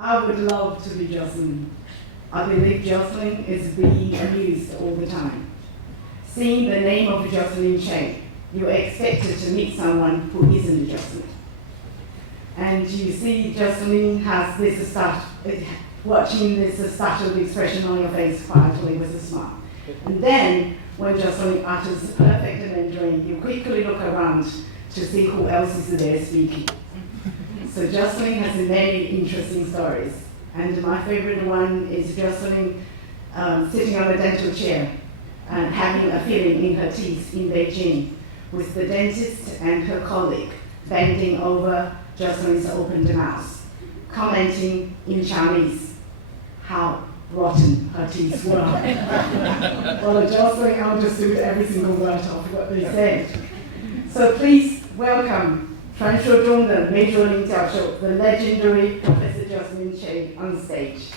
I would love to be Jocelyn. I believe Jocelyn is being amused all the time. Seeing the name of Jocelyn Chey, you are expected to meet someone who isn't Jocelyn. And you see Jocelyn has this watching this startled expression on your face quietly with a smile. And then, when Jocelyn utters perfect Mandarin, you quickly look around to see who else is there speaking. So Jocelyn has many interesting stories. And my favorite one is Jocelyn sitting on a dental chair and having a filling in her teeth in Beijing, with the dentist and her colleague bending over Jocelyn's opened mouth, commenting in Chinese how rotten her teeth were. Well, Jocelyn understood every single word of what they said. So please welcome 传说中的梅卓林教授, the legendary Professor Jocelyn Chey, on stage.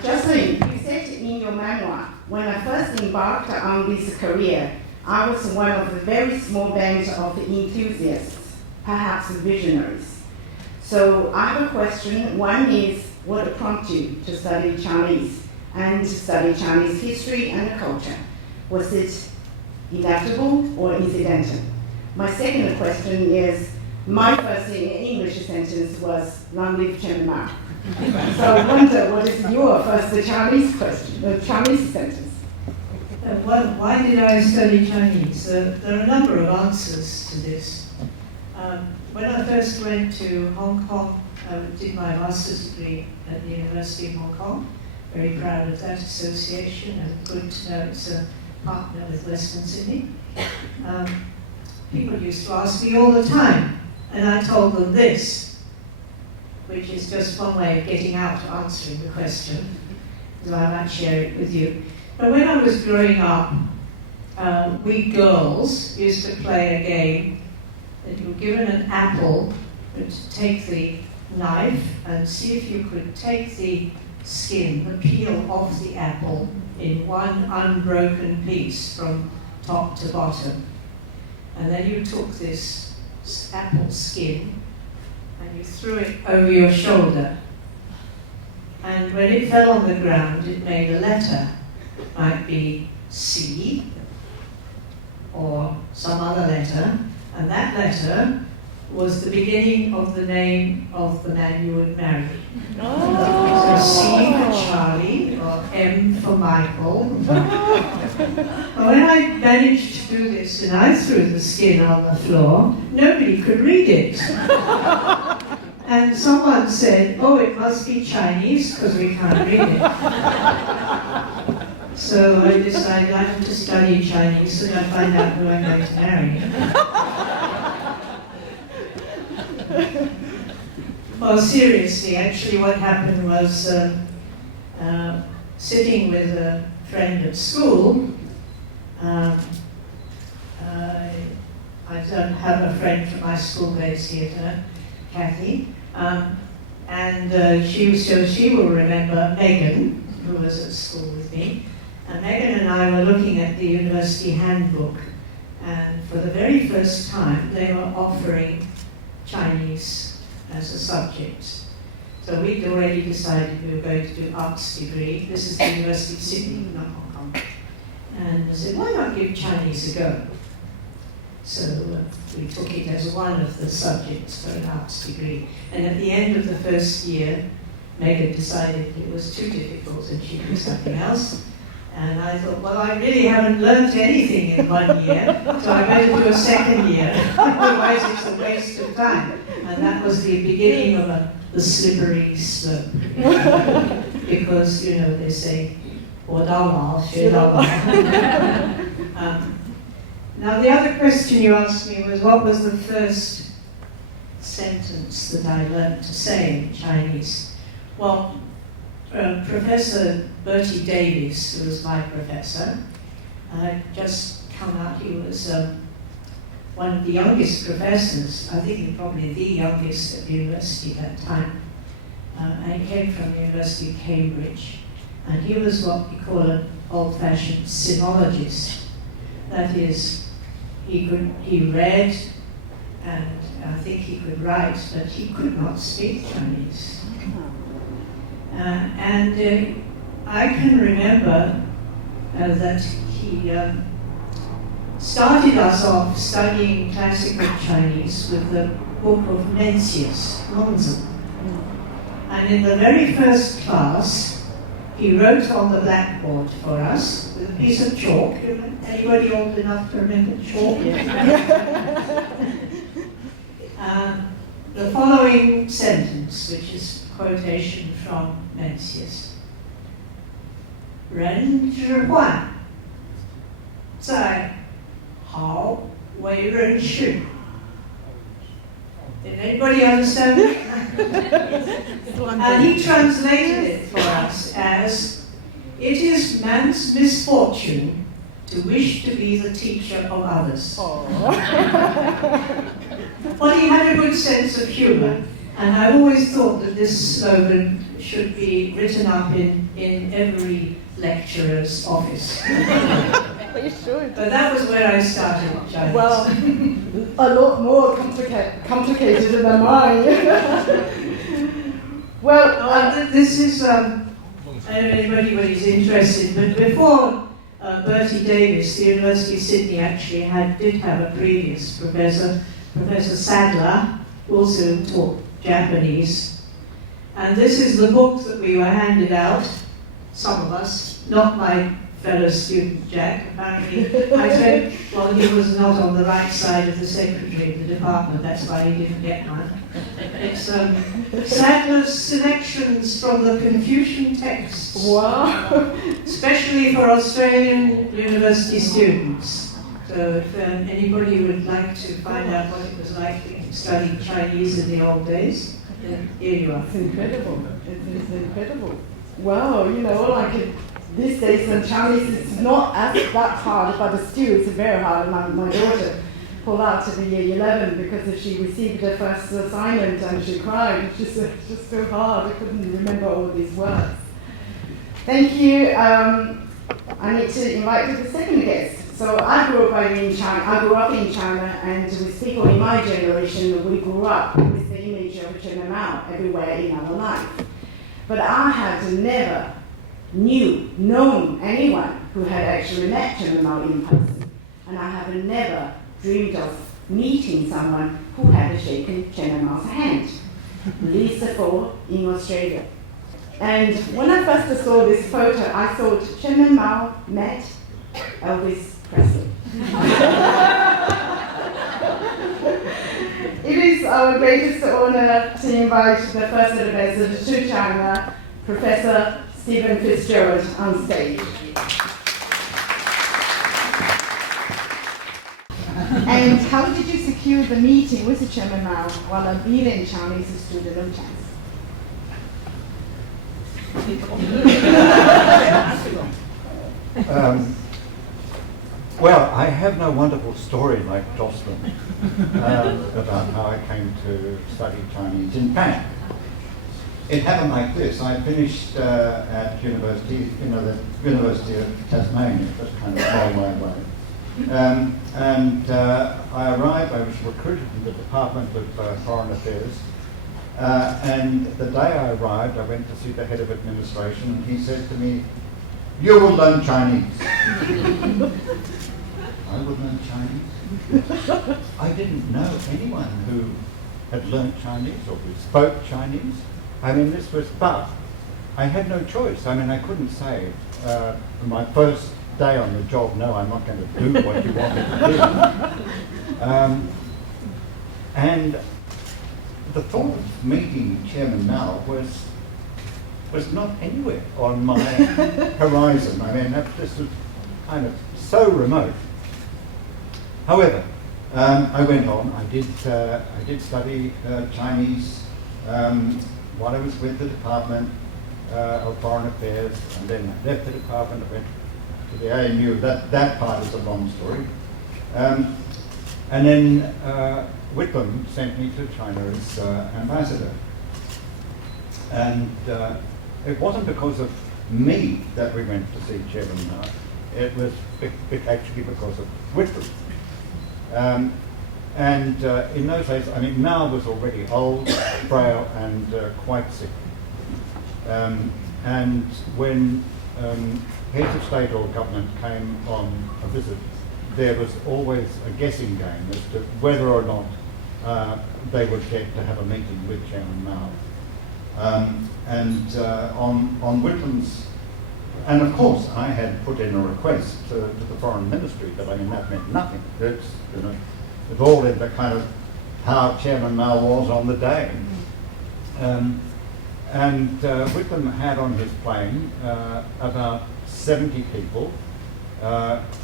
Jocelyn, you said in your memoir, when I first embarked on this career, I was one of the very small band of enthusiasts, perhaps visionaries. So I have a question. One is, what prompted you to study Chinese and to study Chinese history and culture? Was it inevitable or incidental? My second question is, my first English sentence was, long live Chen Ma. So I wonder, what is your first Chinese question, the Chinese sentence? Why did I study Chinese? There are a number of answers to this. When I first went to Hong Kong, I did my master's degree at the University of Hong Kong. Very proud of that association, and good to know it's a partner with Western Sydney. People used to ask me all the time, and I told them this, which is just one way of getting out answering the question, so I might share it with you. But when I was growing up, we girls used to play a game that you were given an apple, and to take the knife and see if you could take the skin, the peel off the apple in one unbroken piece from top to bottom. And then you took this apple skin and you threw it over your shoulder. And when it fell on the ground, it made a letter. Might be C or some other letter, and that letter was the beginning of the name of the man you would marry. Oh. So C for Charlie or M for Michael. And when I managed to do this and I threw the skin on the floor, nobody could read it. And someone said, oh, it must be Chinese because we can't read it. So I decided I have to study Chinese so that I find out who I'm going to marry. Well, seriously, actually what happened was sitting with a friend at school. I don't have a friend from my school-based theatre, Kathy, and she will remember Megan, who was at school with me. And Megan and I were looking at the university handbook, and for the very first time they were offering Chinese as a subject. So we'd already decided we were going to do arts degree. This is the University of Sydney, not Hong Kong. And I said, why not give Chinese a go? So we took it as one of the subjects for an arts degree. And at the end of the first year, Megan decided it was too difficult and she'd do something else. And I thought, well, I really haven't learnt anything in 1 year, so I better do a second year, otherwise it's a waste of time. And that was the beginning of the slippery slope. Because, you know, they say, 活到老学到老. Now, the other question you asked me was, what was the first sentence that I learnt to say in Chinese? Well, Professor Bertie Davies, who was my professor, had just come out. He was one of the youngest professors, I think probably the youngest at the university at that time. And he came from the University of Cambridge. And he was what we call an old-fashioned sinologist. That is, he read and I think he could write, but he could not speak Chinese. And I can remember that he started us off studying classical Chinese with the book of Mencius, Nonzen. And in the very first class, he wrote on the blackboard for us with a piece of chalk. Anybody old enough to remember chalk? The following sentence, which is a quotation from Mencius. 人之患在好为人师. Did anybody understand that? And he translated it for us as, it is man's misfortune to wish to be the teacher of others. Well, he had a good sense of humour, and I always thought that this slogan should be written up in every lecturer's office. But you should. But that was where I started Chinese. Well, a lot more complicated than mine. Well, this is, I don't know if anybody's interested, but before Bertie Davis, the University of Sydney actually did have a previous professor, Professor Sadler, also taught Japanese. And this is the book that we were handed out, some of us, not my fellow student Jack, apparently. I said, well, he was not on the right side of the secretary of the department, that's why he didn't get one. It's Sadler's selections from the Confucian texts. wow. Especially for Australian university students. So if anybody would like to find out what it was like studying Chinese in the old days, then here you are. It's incredible. It's incredible. Wow, you know, like these days when Chinese is not as that hard, but still it's very hard. My daughter pulled out to the year 11 because she received her first assignment and she cried. It's just so hard. I couldn't remember all these words. Thank you. I need to invite the second guest. So I grew up in China, and with people in my generation, we grew up with the image of Chairman Mao everywhere in our life. But I had never known anyone who had actually met Chairman Mao in person. And I have never dreamed of meeting someone who had shaken Chairman Mao's hand, least of all in Australia. And when I first saw this photo, I thought Chairman Mao met Elvis Presley. It is our greatest honor to invite the first ambassador to China, Professor FitzGerald, on stage. And how did you secure the meeting with Chairman Mao while a billion Chinese stood no chance? Well, I have no wonderful story like Jocelyn about how I came to study Chinese. In fact, it happened like this. I finished at university, the University of Tasmania, that's kind of a long way away. And I arrived, I was recruited in the Department of Foreign Affairs. And the day I arrived, I went to see the head of administration, and he said to me, "You will learn Chinese." I would learn Chinese? I didn't know anyone who had learned Chinese or who spoke Chinese. I mean, but I had no choice. I mean, I couldn't say my first day on the job, no, I'm not going to do what you want me to do. And the thought of meeting Chairman Mao was not anywhere on my horizon. I mean, this was kind of so remote. However, I went on. I did study Chinese while I was with the Department of Foreign Affairs, and then I left the department. I went to the ANU. That part is a long story. And then Whitlam sent me to China as ambassador. And it wasn't because of me that we went to see Chairman Mao. It was actually because of Whitlam. And in those days, I mean, Mao was already old, frail, and quite sick. And when heads of state or government came on a visit, there was always a guessing game as to whether or not they would get to have a meeting with Chairman Mao. On Whitlam's, and of course I had put in a request to the Foreign Ministry, but I mean that meant nothing. It's, you know, it's all in the kind of how Chairman Mao was on the day. Whitlam had on his plane about 70 people,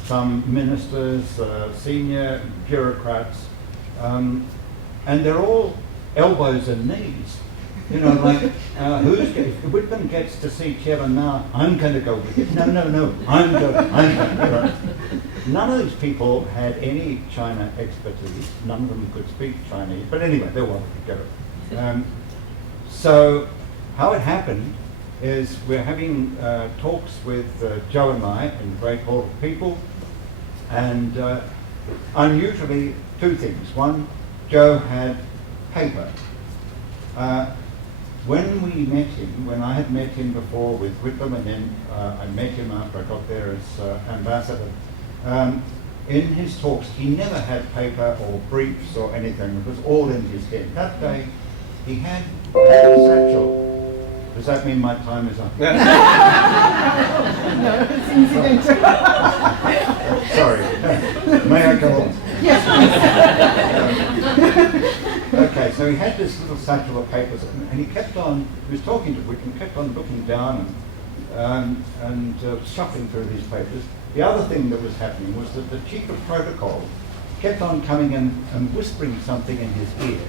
some ministers, senior bureaucrats, and they're all elbows and knees. You know, like, if Whitlam gets to see Chairman Mao, I'm going to go with him. No, I'm going. You know. None of these people had any China expertise. None of them could speak Chinese. But anyway, they wanted to go. So how it happened is we're having talks with Joe and I in the Great Hall of People. And unusually, two things. One, Joe had paper. When we met him, when I had met him before with Whitlam, and then I met him after I got there as ambassador, in his talks he never had paper or briefs or anything. It was all in his head. That day he had a satchel. Does that mean my time is up? No, it's incidental. Sorry. May I go on? Yes, Okay, so he had this little satchel of papers, and he kept on, he was talking to Whitlam, kept on looking down and shuffling through these papers. The other thing that was happening was that the chief of protocol kept on coming in and whispering something in his ear,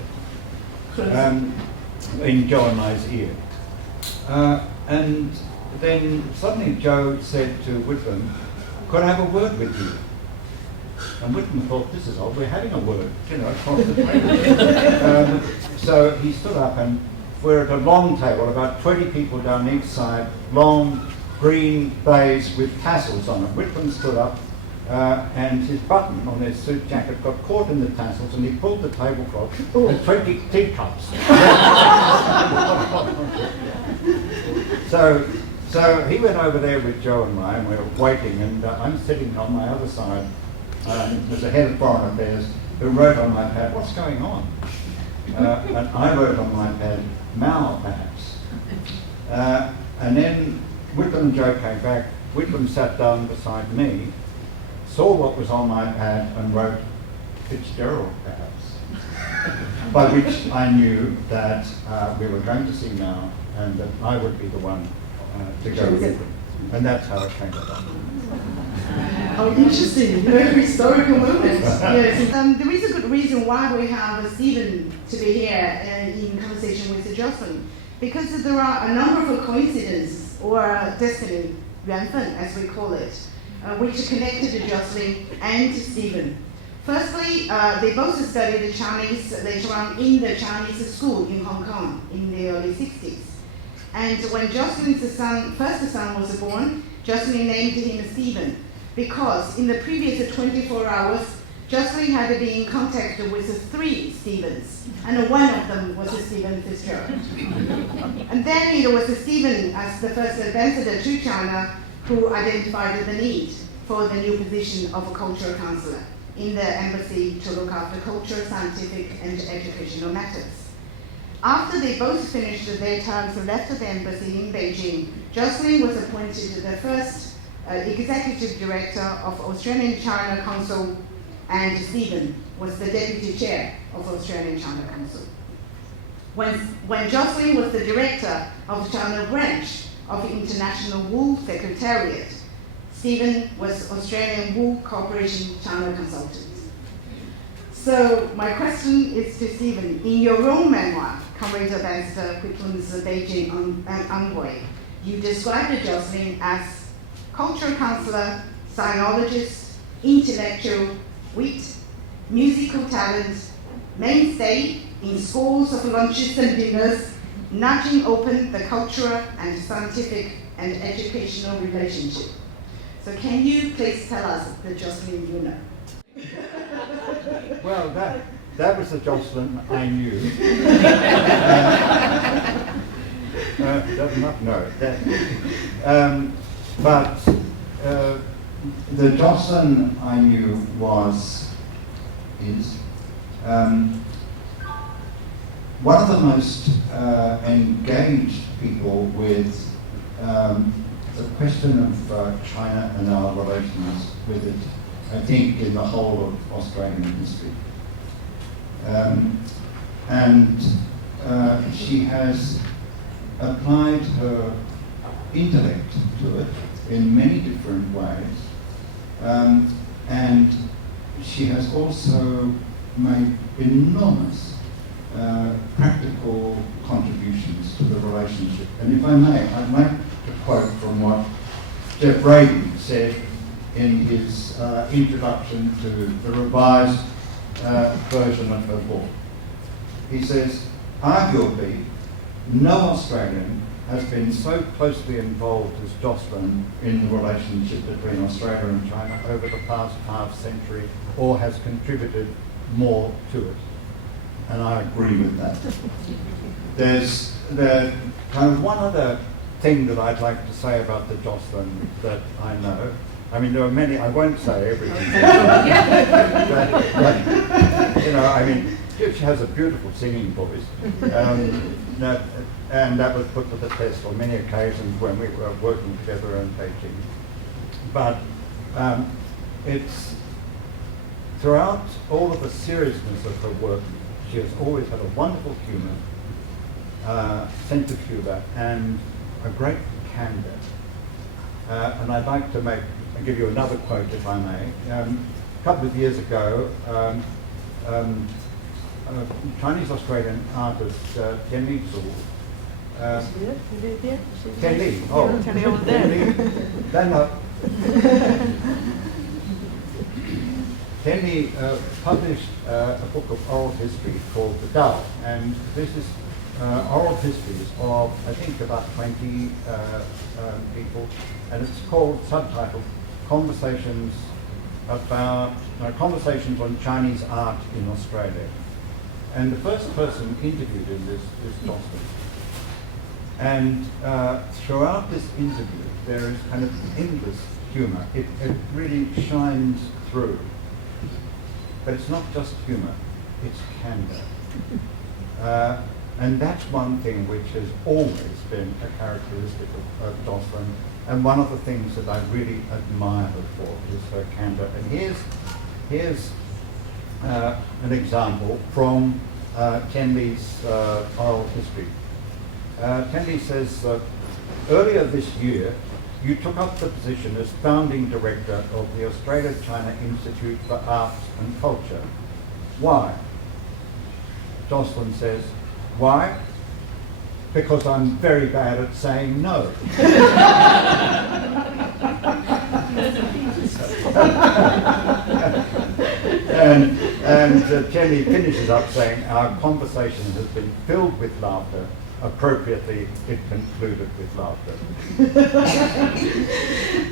in Joe and I's ear. And then suddenly Joe said to Whitlam, "Could I have a word with you?" And Whitlam thought, this is odd, we're having a word, you know, across the table. So he stood up, and we're at a long table, about 20 people down each side, long green baize with tassels on it. Whitlam stood up, and his button on his suit jacket got caught in the tassels, and he pulled the tablecloth and 20 teacups. So he went over there with Joe and I, and we were waiting, and I'm sitting on my other side. There's a head of foreign affairs who wrote on my pad, "What's going on?" And I wrote on my pad, "Mao, perhaps." And then Whitlam and Joe came back. Whitlam sat down beside me, saw what was on my pad, and wrote, "FitzGerald, perhaps." By which I knew that we were going to see Mao, and that I would be the one to go with him. And that's how it came about. Oh, interesting. Very historical moment. Yes. There is a good reason why we have Stephen to be here in conversation with Jocelyn, because there are a number of coincidences or destiny, 缘分 as we call it, which connected Jocelyn and Stephen. Firstly, they both studied Chinese later on in the Chinese school in Hong Kong in the early 60s. And when Jocelyn's first son was born, Jocelyn named him Stephen, because in the previous 24 hours, Jocelyn had been in contact with 3 Stephens, and one of them was Stephen FitzGerald. And then it was Stephen, as the first ambassador to China, who identified the need for the new position of a cultural counselor in the embassy to look after cultural, scientific, and educational matters. After they both finished their terms and left the embassy in Beijing, Jocelyn was appointed the first executive director of Australian China Council, and Stephen was the deputy chair of Australian China Council. When Jocelyn was the director of the China branch of International Wool Secretariat, Stephen was Australian Wool Corporation China consultant. So my question is to Stephen. In your own memoir, Comrade Ambassador Whitlam's Beijing Envoy, you described Jocelyn as cultural counselor, sinologist, intellectual, wit, musical talent, mainstay in scores of lunches and dinners, nudging open the cultural and scientific and educational relationship. So can you please tell us the Jocelyn you know? Well, that was the Jocelyn I knew. Does not know that. But the Jocelyn I knew is one of the most engaged people with the question of China and our relations with it, I think, in the whole of Australian history. And she has applied her intellect to it in many different ways. And she has also made enormous practical contributions to the relationship. And if I may, I'd like to quote from what Jeff Braden said in his introduction to the revised version of her book. He says, arguably, no Australian has been so closely involved as Jocelyn in the relationship between Australia and China over the past half century, or has contributed more to it. And I agree with that. There's kind of one other thing that I'd like to say about the Jocelyn that I know. I mean, there are many, I won't say everything. but, you know, I mean, she has a beautiful singing voice. And that was put to the test on many occasions when we were working together in Beijing. But it's throughout all of the seriousness of her work, she has always had a wonderful humour, sense of humour, and a great candour. And I'd like to give you another quote, if I may. A couple of years ago, Chinese-Australian artist Tian Li Zhu. Tian Li, oh. Tian Li over there. Tian Li published a book of oral history called The Tao, and this is oral histories of, I think, about 20 people, and it's called, subtitled, Conversations on Chinese Art in Australia. And the first person interviewed in this is Jocelyn. And throughout this interview, there is kind of endless humour. It really shines through. But it's not just humour, it's candour. And that's one thing which has always been a characteristic of Jocelyn, and one of the things that I really admire her for is her candour. And here's an example from Tian Li's oral history. Tian Li says, earlier this year, you took up the position as founding director of the Australia-China Institute for Arts and Culture. Why? Jocelyn says, why? Because I'm very bad at saying no. and Tian Li finishes up saying, our conversation has been filled with laughter. Appropriately, it concluded with laughter.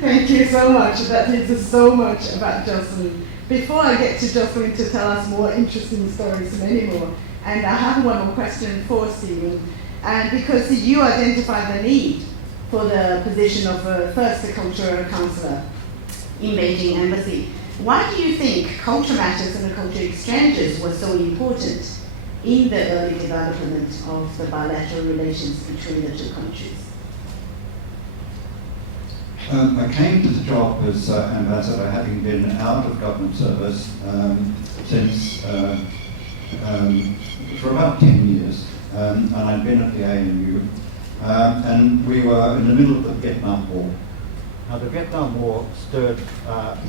Thank you so much. That tells us so much about Jocelyn. Before I get to Jocelyn to tell us more interesting stories, many more, and I have one more question for Stephen. And because you identified the need for the position of first cultural counsellor in Beijing Embassy, why do you think culture matters and the culture exchanges were so important in the early development of the bilateral relations between the two countries? I came to the job as ambassador having been out of government service since for about 10 years, and I'd been at the ANU, and we were in the middle of the Vietnam War. Now, the Vietnam War stirred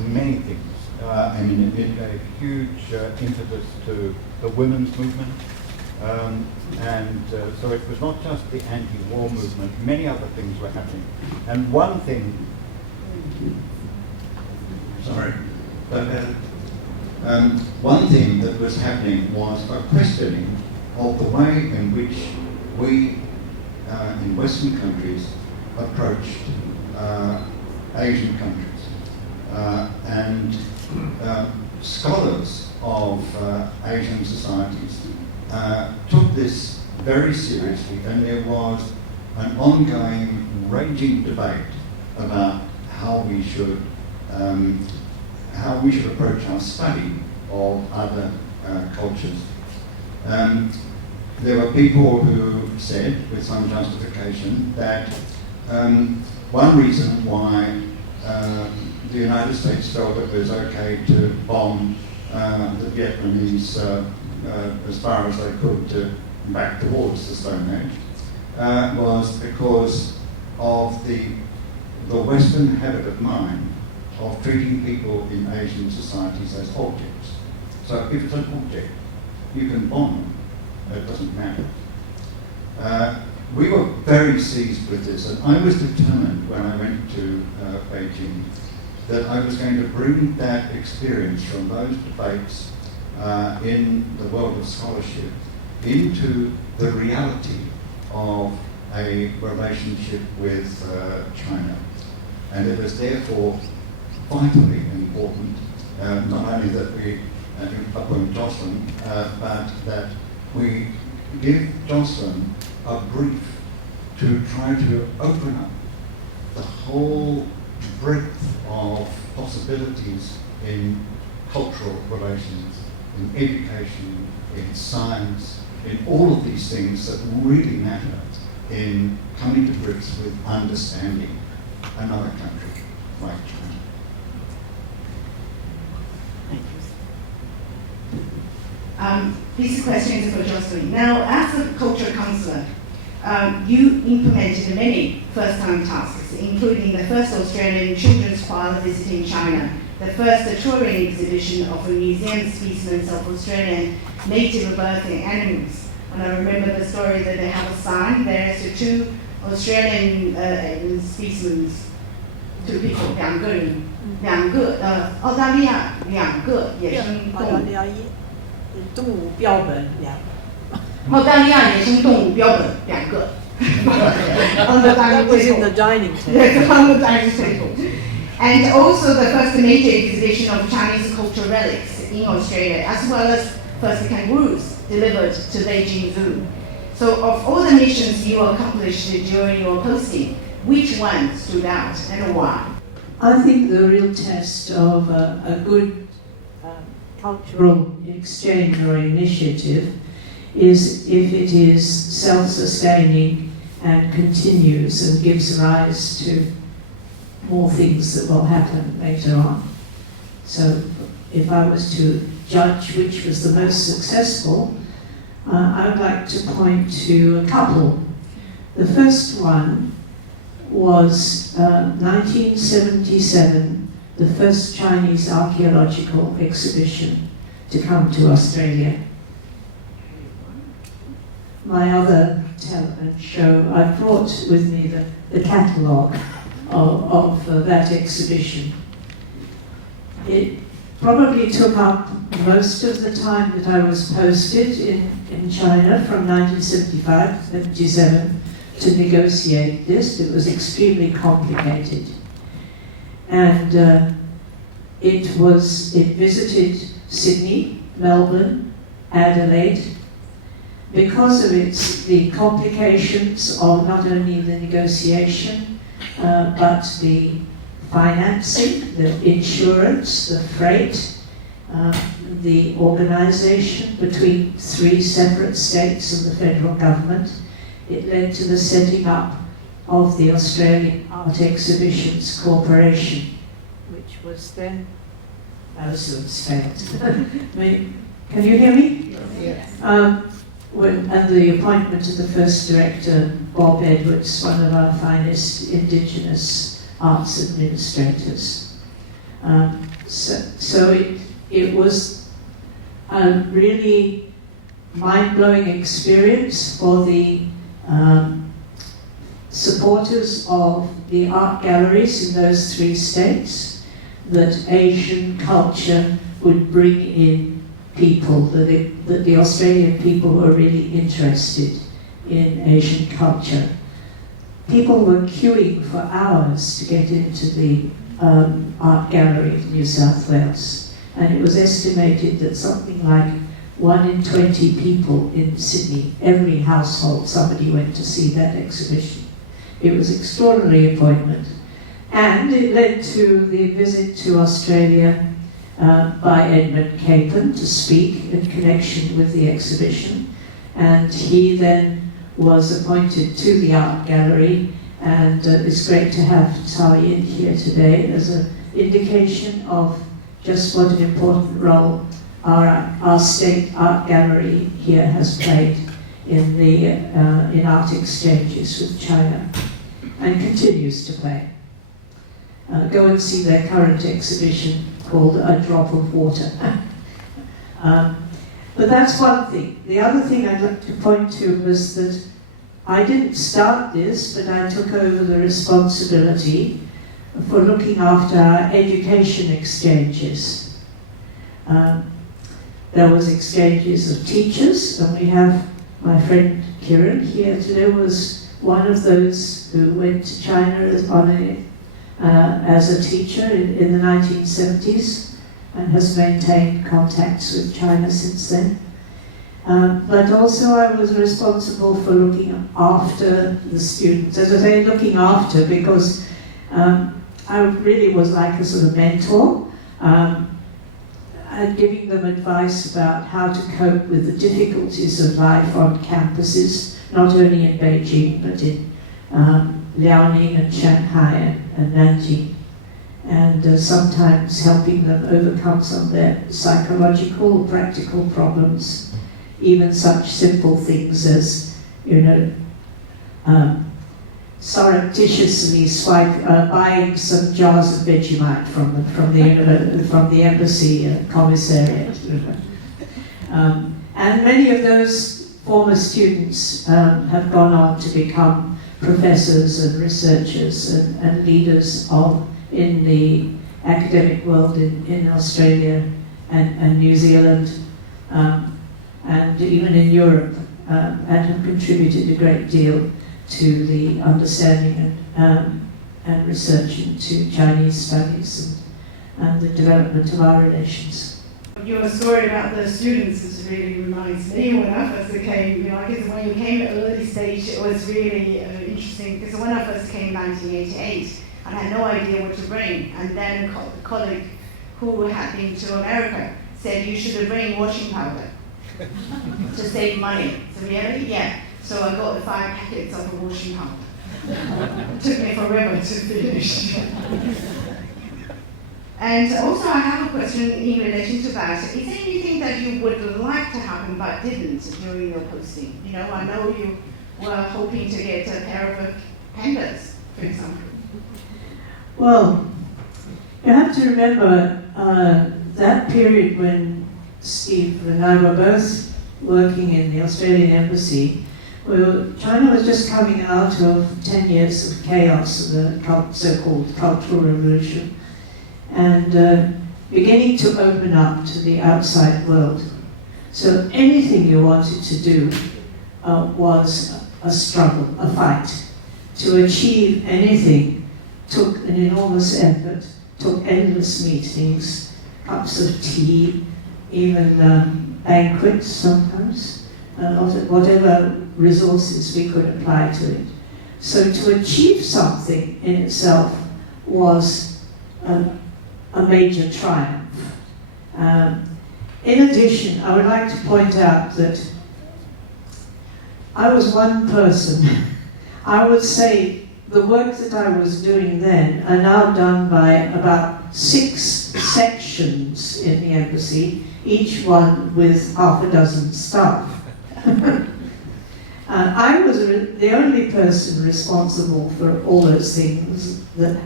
many things. I mean, it gave huge impetus to the women's movement, and so it was not just the anti-war movement, many other things were happening. And one thing, one thing that was happening was a questioning of the way in which we in Western countries approached Asian countries. And scholars of Asian societies took this very seriously, and there was an ongoing, raging debate about how we should approach our study of other cultures. There were people who said, with some justification, that one reason why the United States felt it was okay to bomb the Vietnamese as far as they could back towards the Stone Age was because of the Western habit of mind of treating people in Asian societies as objects. So if it's an object, you can bomb them. It doesn't matter. We were very seized with this, and I was determined when I went to Beijing that I was going to bring that experience from those debates in the world of scholarship into the reality of a relationship with China. And it was therefore vitally important, not only that we appoint Jocelyn, but that we give Jocelyn a brief to try to open up the whole breadth of possibilities in cultural relations, in education, in science, in all of these things that really matter in coming to grips with understanding another country like China. This question is for Jocelyn. Now, as a culture counsellor, you implemented many first-time tasks, including the first Australian children's choir visiting China, the first touring exhibition of a museum specimens of Australian native birthing animals. And I remember the story that they have a sign, there's two Australian specimens, two people, 两个人，两个澳大利亚两个野生动物。澳大利亚动物标本两个。澳大利亚野生动物标本两个。On the dining table. That was in the dining table. Yes, on the dining table. And also the first major exhibition of Chinese cultural relics in Australia, as well as first kangaroos delivered to Beijing Zoo. So of all the missions you accomplished during your posting, which one stood out and why? I think the real test of a good cultural exchange or initiative is if it is self-sustaining and continues and gives rise to more things that will happen later on. So if I was to judge which was the most successful, I would like to point to a couple. The first one was 1977, the first Chinese archaeological exhibition to come to Australia. My other talent show, I brought with me the catalogue of that exhibition. It probably took up most of the time that I was posted in China from 1975-77 to negotiate this. It was extremely complicated. And it visited Sydney, Melbourne, Adelaide, because of the complications of not only the negotiation, but the financing, the insurance, the freight, the organisation between three separate states and the federal government. It led to the setting up of the Australian Art Exhibitions Corporation, which was then, failed. Can you hear me? Yes. And the appointment of the first director, Bob Edwards, one of our finest Indigenous arts administrators. So it was a really mind-blowing experience for the supporters of the art galleries in those three states, that Asian culture would bring in people, that the Australian people were really interested in Asian culture. People were queuing for hours to get into the art gallery in New South Wales. and it was estimated that something like 1 in 20 people in Sydney, every household, somebody went to see that exhibition. It was an extraordinary appointment. And it led to the visit to Australia by Edmund Capon to speak in connection with the exhibition. And he then was appointed to the art gallery, and it's great to have Tsai in here today as an indication of just what an important role our state art gallery here has played in the in art exchanges with China, and continues to play. Go and see their current exhibition called A Drop of Water. But that's one thing. The other thing I'd like to point to was that I didn't start this, but I took over the responsibility for looking after our education exchanges. There was exchanges of teachers, and we have my friend Kiran here today was one of those who went to China as a teacher in the 1970s and has maintained contacts with China since then. But also I was responsible for looking after the students. As I say, looking after, because I really was like a sort of mentor, and giving them advice about how to cope with the difficulties of life on campuses, not only in Beijing, but in Liaoning and Shanghai and Nanjing, and sometimes helping them overcome some of their psychological or practical problems, even such simple things as, surreptitiously buying some jars of Vegemite from the embassy commissariat. And many of those former students have gone on to become professors and researchers and leaders in the academic world in Australia and New Zealand, and even in Europe, and have contributed a great deal to the understanding and research into Chinese studies and the development of our relations. Your story about the students really reminds me when I first came, I guess when you came at an early stage, it was really interesting, because when I first came in 1988, I had no idea what to bring, and then a colleague who had been to America said you should bring washing powder to save money. So really, yeah. So I got 5 packets of the washing powder. It took me forever to finish. And also I have a question in relation to that. Is there anything that you would like to happen but didn't during your posting? I know you were hoping to get a pair of pandas, for example. Well, you have to remember that period when Steve and I were both working in the Australian Embassy. Well, China was just coming out of 10 years of chaos, of the so-called Cultural Revolution, and beginning to open up to the outside world. So anything you wanted to do was a struggle, a fight. To achieve anything took an enormous effort, took endless meetings, cups of tea, even banquets sometimes, whatever resources we could apply to it. So to achieve something in itself was a major triumph. In addition, I would like to point out that I was one person. I would say the work that I was doing then are now done by about 6 sections in the embassy, each one with half a dozen staff. I was the only person responsible for all those things that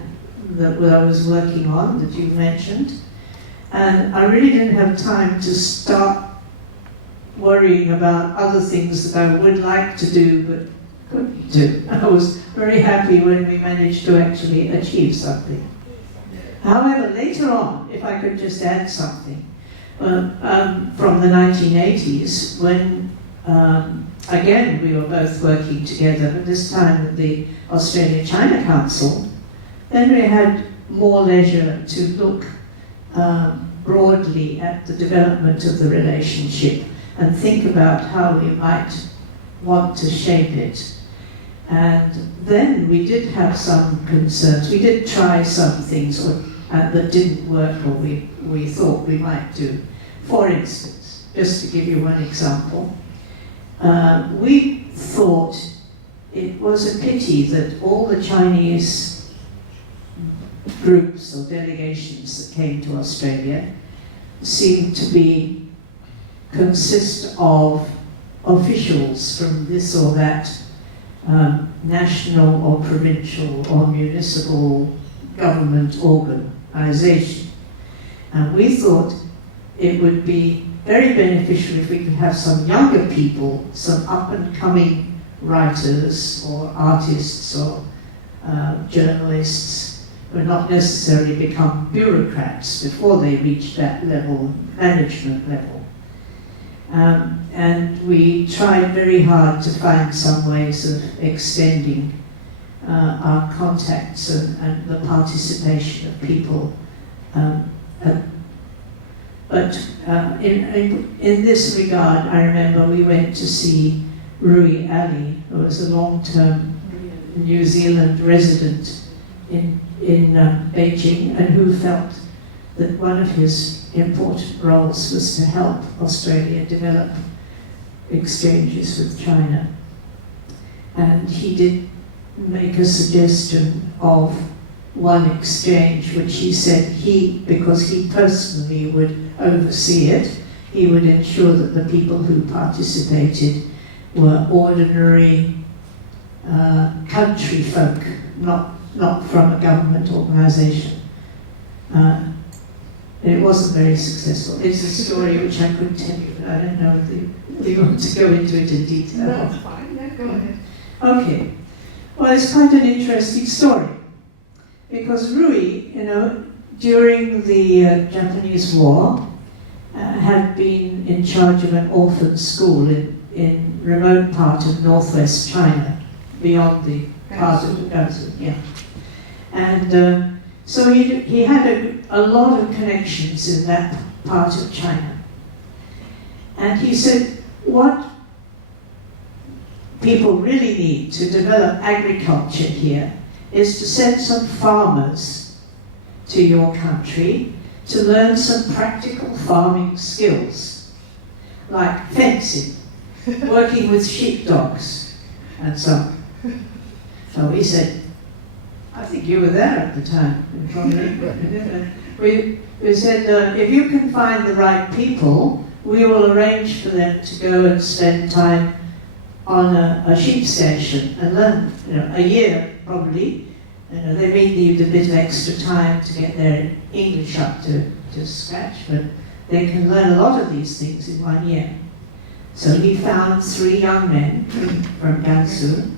I was working on, that you mentioned. And I really didn't have time to start worrying about other things that I would like to do but couldn't do. I was very happy when we managed to actually achieve something. However, later on, if I could just add something, from the 1980s, when again we were both working together, but this time with the Australia-China Council, then we had more leisure to look broadly at the development of the relationship and think about how we might want to shape it. And then we did have some concerns. We did try some things that didn't work, or we thought we might do. For instance, just to give you one example, we thought it was a pity that all the Chinese groups or delegations that came to Australia seemed to consist of officials from this or that national or provincial or municipal government organisation. And we thought it would be very beneficial if we could have some younger people, some up-and-coming writers or artists or journalists who would not necessarily become bureaucrats before they reach that level, management level. And we tried very hard to find some ways of extending our contacts and the participation of people. But in this regard, I remember we went to see Rui Ali, who was a long-term New Zealand resident in Beijing, and who felt that one of his important roles was to help Australia develop exchanges with China. And he did make a suggestion of one exchange, which he said because he personally would oversee it, he would ensure that the people who participated were ordinary country folk, not from a government organisation. It wasn't very successful. It's a story which I could tell you, but I don't know if you want to go into it in detail. That's fine, yeah, go ahead. Okay. Well, it's quite an interesting story, because Rui, during the Japanese War, had been in charge of an orphan school in remote part of northwest China, beyond the part of Gansu, yeah. And so he had a lot of connections in that part of China. And he said, what people really need to develop agriculture here is to send some farmers to your country to learn some practical farming skills, like fencing, working with sheepdogs, and so on. So he said, I think you were there at the time, probably. We said, if you can find the right people, we will arrange for them to go and spend time on a sheep station and learn, a year probably. They may need a bit of extra time to get their English up to scratch, but they can learn a lot of these things in 1 year. So he found 3 young men from Gansu,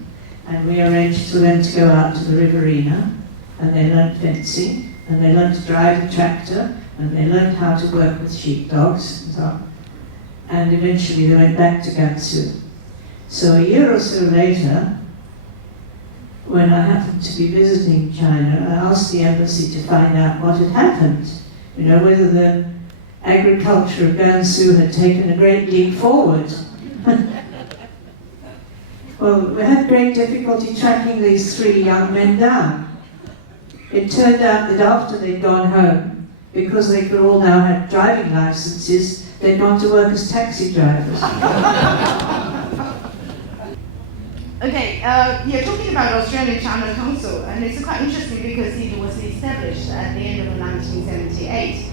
and we arranged for them to go out to the Riverina, and they learned fencing, and they learned to drive a tractor, and they learned how to work with sheepdogs, and so on. And eventually they went back to Gansu. So a year or so later, when I happened to be visiting China, I asked the embassy to find out what had happened, whether the agriculture of Gansu had taken a great leap forward. Well, we had great difficulty tracking these 3 young men down. It turned out that after they'd gone home, because they could all now have driving licenses, they'd gone to work as taxi drivers. Okay, you're talking about Australian China Council, and it's quite interesting because it was established at the end of 1978,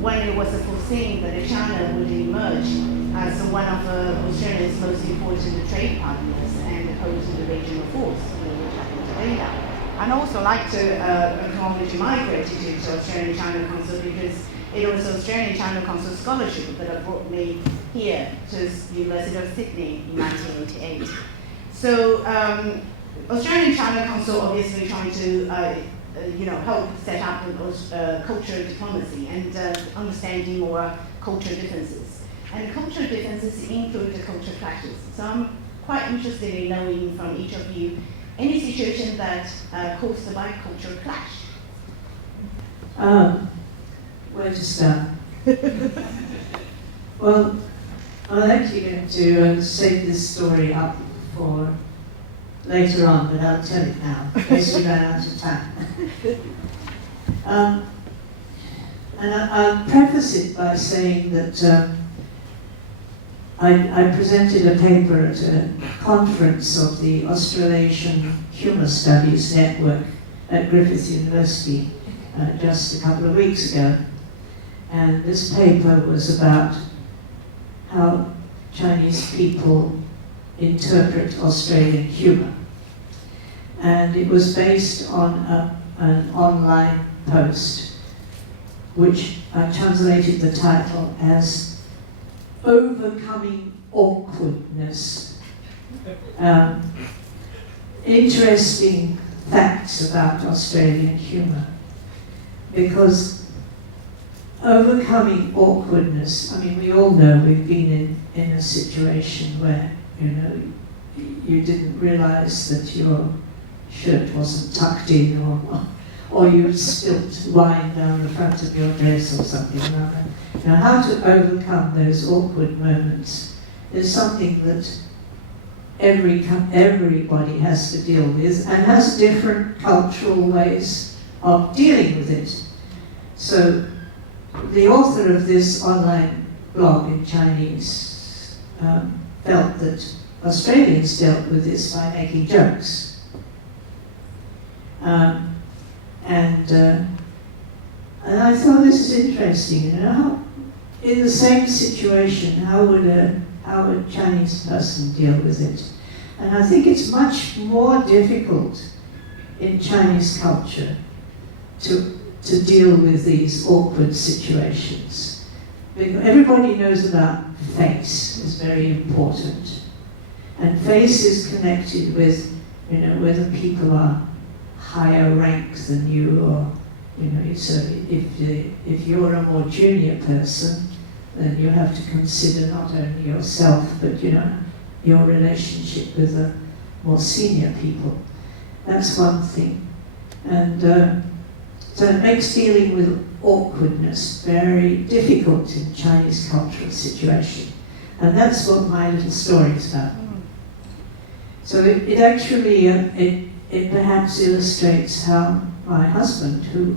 when it was foreseen that China would emerge as one of Australia's most important trade partners and hold the regional force, which happened today now. I'd also like to acknowledge my gratitude to Australian China Council, because it was Australian China Council scholarship that brought me here to the University of Sydney in 1988. So Australian China Council obviously trying to help set up cultural diplomacy and understanding more cultural differences. And cultural differences include the cultural clashes. So I'm quite interested in knowing from each of you any situation that caused by cultural clash. Where to start? Well, I'm actually going to save this story up for later on, but I'll tell it now, in case we run out of time. And I'll preface it by saying that I presented a paper at a conference of the Australasian Humour Studies Network at Griffith University just a couple of weeks ago. And this paper was about how Chinese people interpret Australian humour. And it was based on an online post, which I translated the title as Overcoming Awkwardness. Interesting facts about Australian humour, because overcoming awkwardness, I mean, we all know we've been in a situation where, you didn't realise that your shirt wasn't tucked in, or you spilt wine down the front of your dress or something like that. Now, how to overcome those awkward moments is something that everybody has to deal with, and has different cultural ways of dealing with it. So, the author of this online blog in Chinese felt that Australians dealt with this by making jokes. And I thought, this is interesting. In the same situation, how would a Chinese person deal with it? And I think it's much more difficult in Chinese culture to deal with these awkward situations. Because everybody knows about face is very important. And face is connected with, whether people are higher rank than you, or, so if you're a more junior person, then you have to consider not only yourself, but, your relationship with the more senior people. That's one thing. And so it makes dealing with awkwardness very difficult in Chinese cultural situation. And that's what my little story is about. So it actually, it perhaps illustrates how my husband, who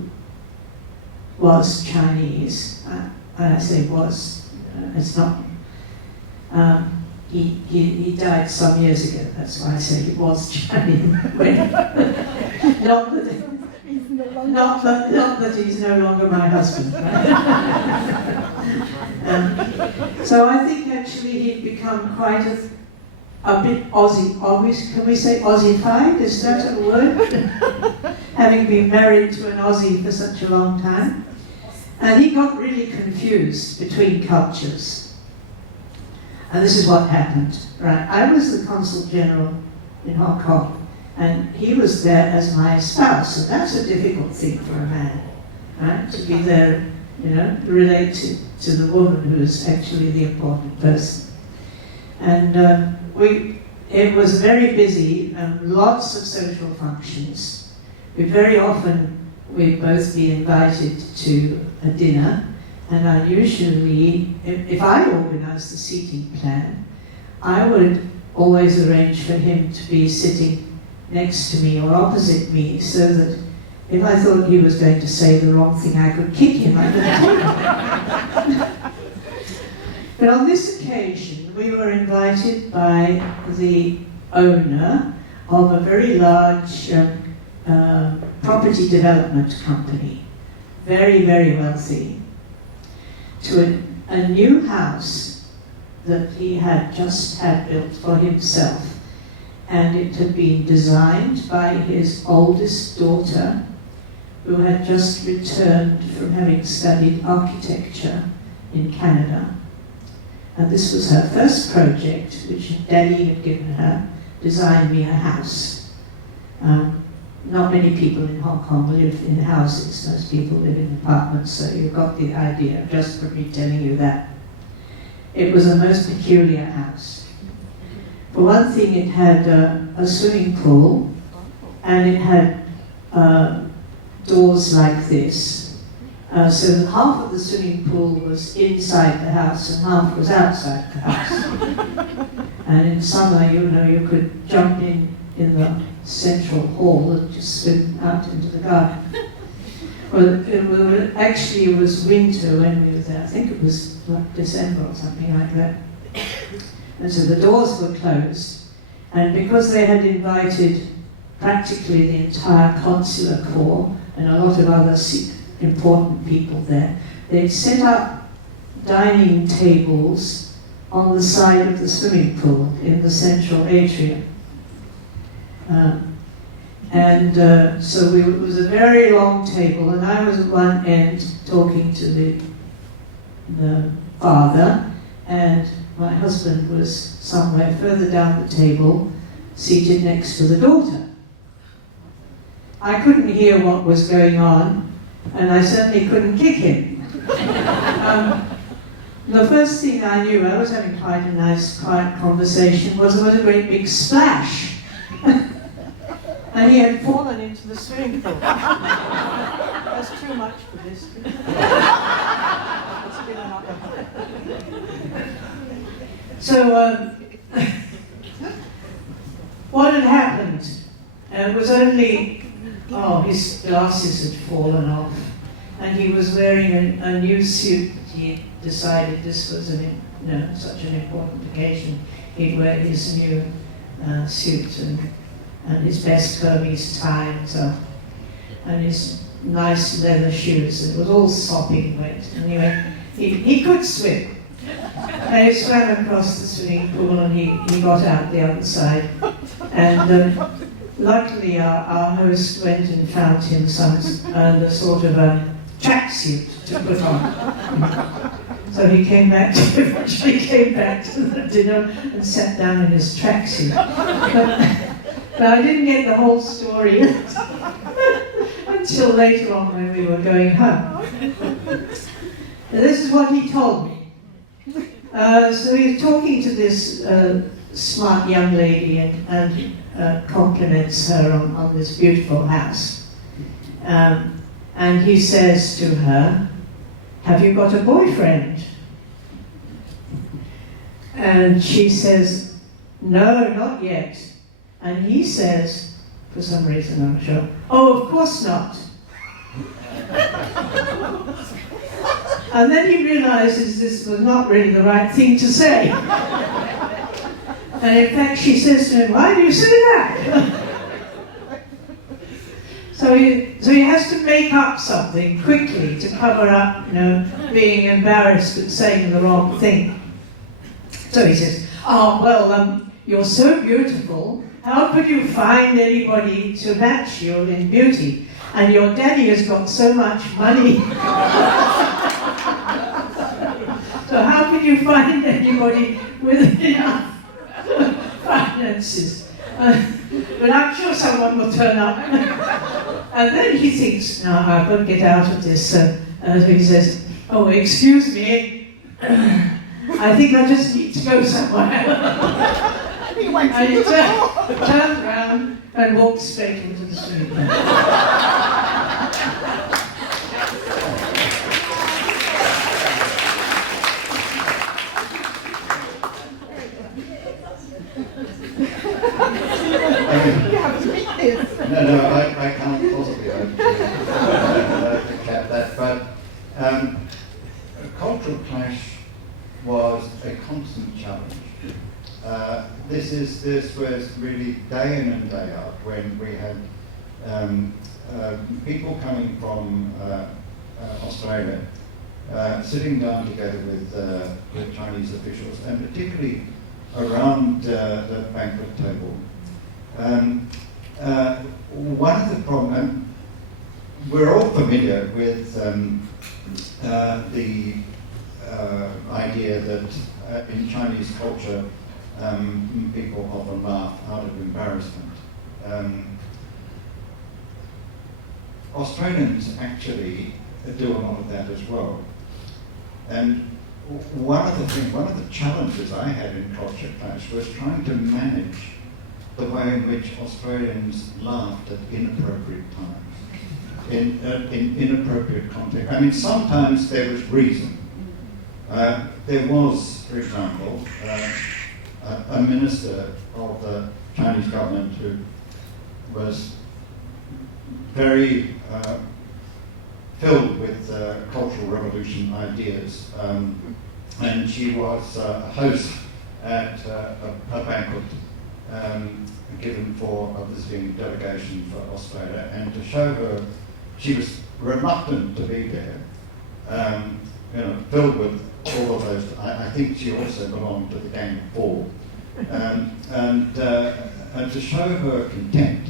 was Chinese, and I say was, it's not, he died some years ago, that's why I say he was Chinese. Not that he's no longer my husband. Right? So I think actually he'd become quite a bit Aussie. Can we say Aussified? Is that a word? Having been married to an Aussie for such a long time. And he got really confused between cultures. And this is what happened. Right? I was the Consul General in Hong Kong, and he was there as my spouse. So that's a difficult thing for a man, right? To be there, related to the woman who's actually the important person. And it was very busy, lots of social functions. We'd both be invited to a dinner, and I usually, if I organised the seating plan, I would always arrange for him to be sitting next to me or opposite me, so that if I thought he was going to say the wrong thing, I could kick him under the table. But on this occasion, we were invited by the owner of a very large property development company, very, very wealthy, to a new house that he had just had built for himself. And it had been designed by his oldest daughter, who had just returned from having studied architecture in Canada. And this was her first project, which Daddy had given her, design me a house. Not many people in Hong Kong live in houses. Most people live in apartments, so you've got the idea just from me telling you that. It was a most peculiar house. For one thing, it had a swimming pool, and it had doors like this, So that half of the swimming pool was inside the house and half was outside the house. And in summer, you know, you could jump in the central hall and just swim out into the garden. Well, it was winter when we were there. I think it was like December or something like that. And so the doors were closed. And because they had invited practically the entire consular corps and a lot of other important people there, they'd set up dining tables on the side of the swimming pool in the central atrium. So it was a very long table, and I was at one end talking to the father, and my husband was somewhere further down the table, seated next to the daughter. I couldn't hear what was going on, and I certainly couldn't kick him. The first thing I knew, I was having quite a nice, quiet conversation, was there was a great big splash. And he had fallen into the swimming pool. That's too much for this. It's been another. So, what had happened? It was only, his glasses had fallen off, and he was wearing a new suit. He decided this was such an important occasion. He'd wear his new suit and his best Hermes tie and his nice leather shoes. It was all sopping wet. Anyway, he could swim. And he swam across the swimming pool and he got out the other side. And luckily our host went and found him a sort of a tracksuit to put on. So he eventually came back to the dinner and sat down in his tracksuit. But I didn't get the whole story until later on when we were going home. This is what he told me. So he was talking to this smart young lady and compliments her on this beautiful house. And he says to her, "Have you got a boyfriend?" And she says, "No, not yet." And he says, for some reason I'm sure, "Oh, of course not." And then he realizes this was not really the right thing to say. And in fact she says to him, "Why do you say that?" So he has to make up something quickly to cover up, being embarrassed at saying the wrong thing. So he says, "You're so beautiful. How could you find anybody to match you in beauty? And your daddy has got so much money. So how can you find anybody with enough finances? But I'm sure someone will turn up." And then he thinks, "No, I've got to get out of this." So he says, "Oh, excuse me. I think I just need to go somewhere." And he turns around and walks straight into the swimming pool. You have to meet this. No, I can't possibly cap that, but a cultural clash was a constant challenge. This was really day in and day out when we had people coming from Australia sitting down together with Chinese officials, and particularly around the banquet table. One of the problems, we're all familiar with the idea that in Chinese culture people often laugh out of embarrassment. Australians actually do a lot of that as well. And one of the challenges I had in Culture Clash was trying to manage the way in which Australians laughed at inappropriate times. in inappropriate context. I mean, sometimes there was reason. There was, for example, a minister of the Chinese government who was very filled with cultural revolution ideas, and she was a host at a banquet given for a visiting delegation for Australia, and to show her, she was reluctant to be there, filled with all of those. I think she also belonged to the Gang of Four, and to show her contempt,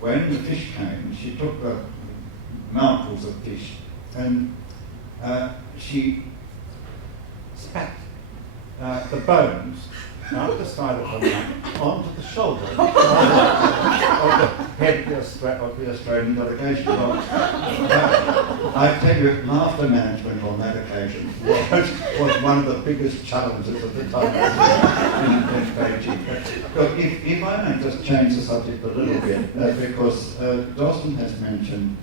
when the fish came, she took mouthfuls of fish and she spat the bones out the side of her mouth onto the shoulder of the head of the Australian delegation. Well, I tell you, laughter management on that occasion was one of the biggest challenges of the time in Beijing. But if I may just change the subject a little bit, because Jocelyn has mentioned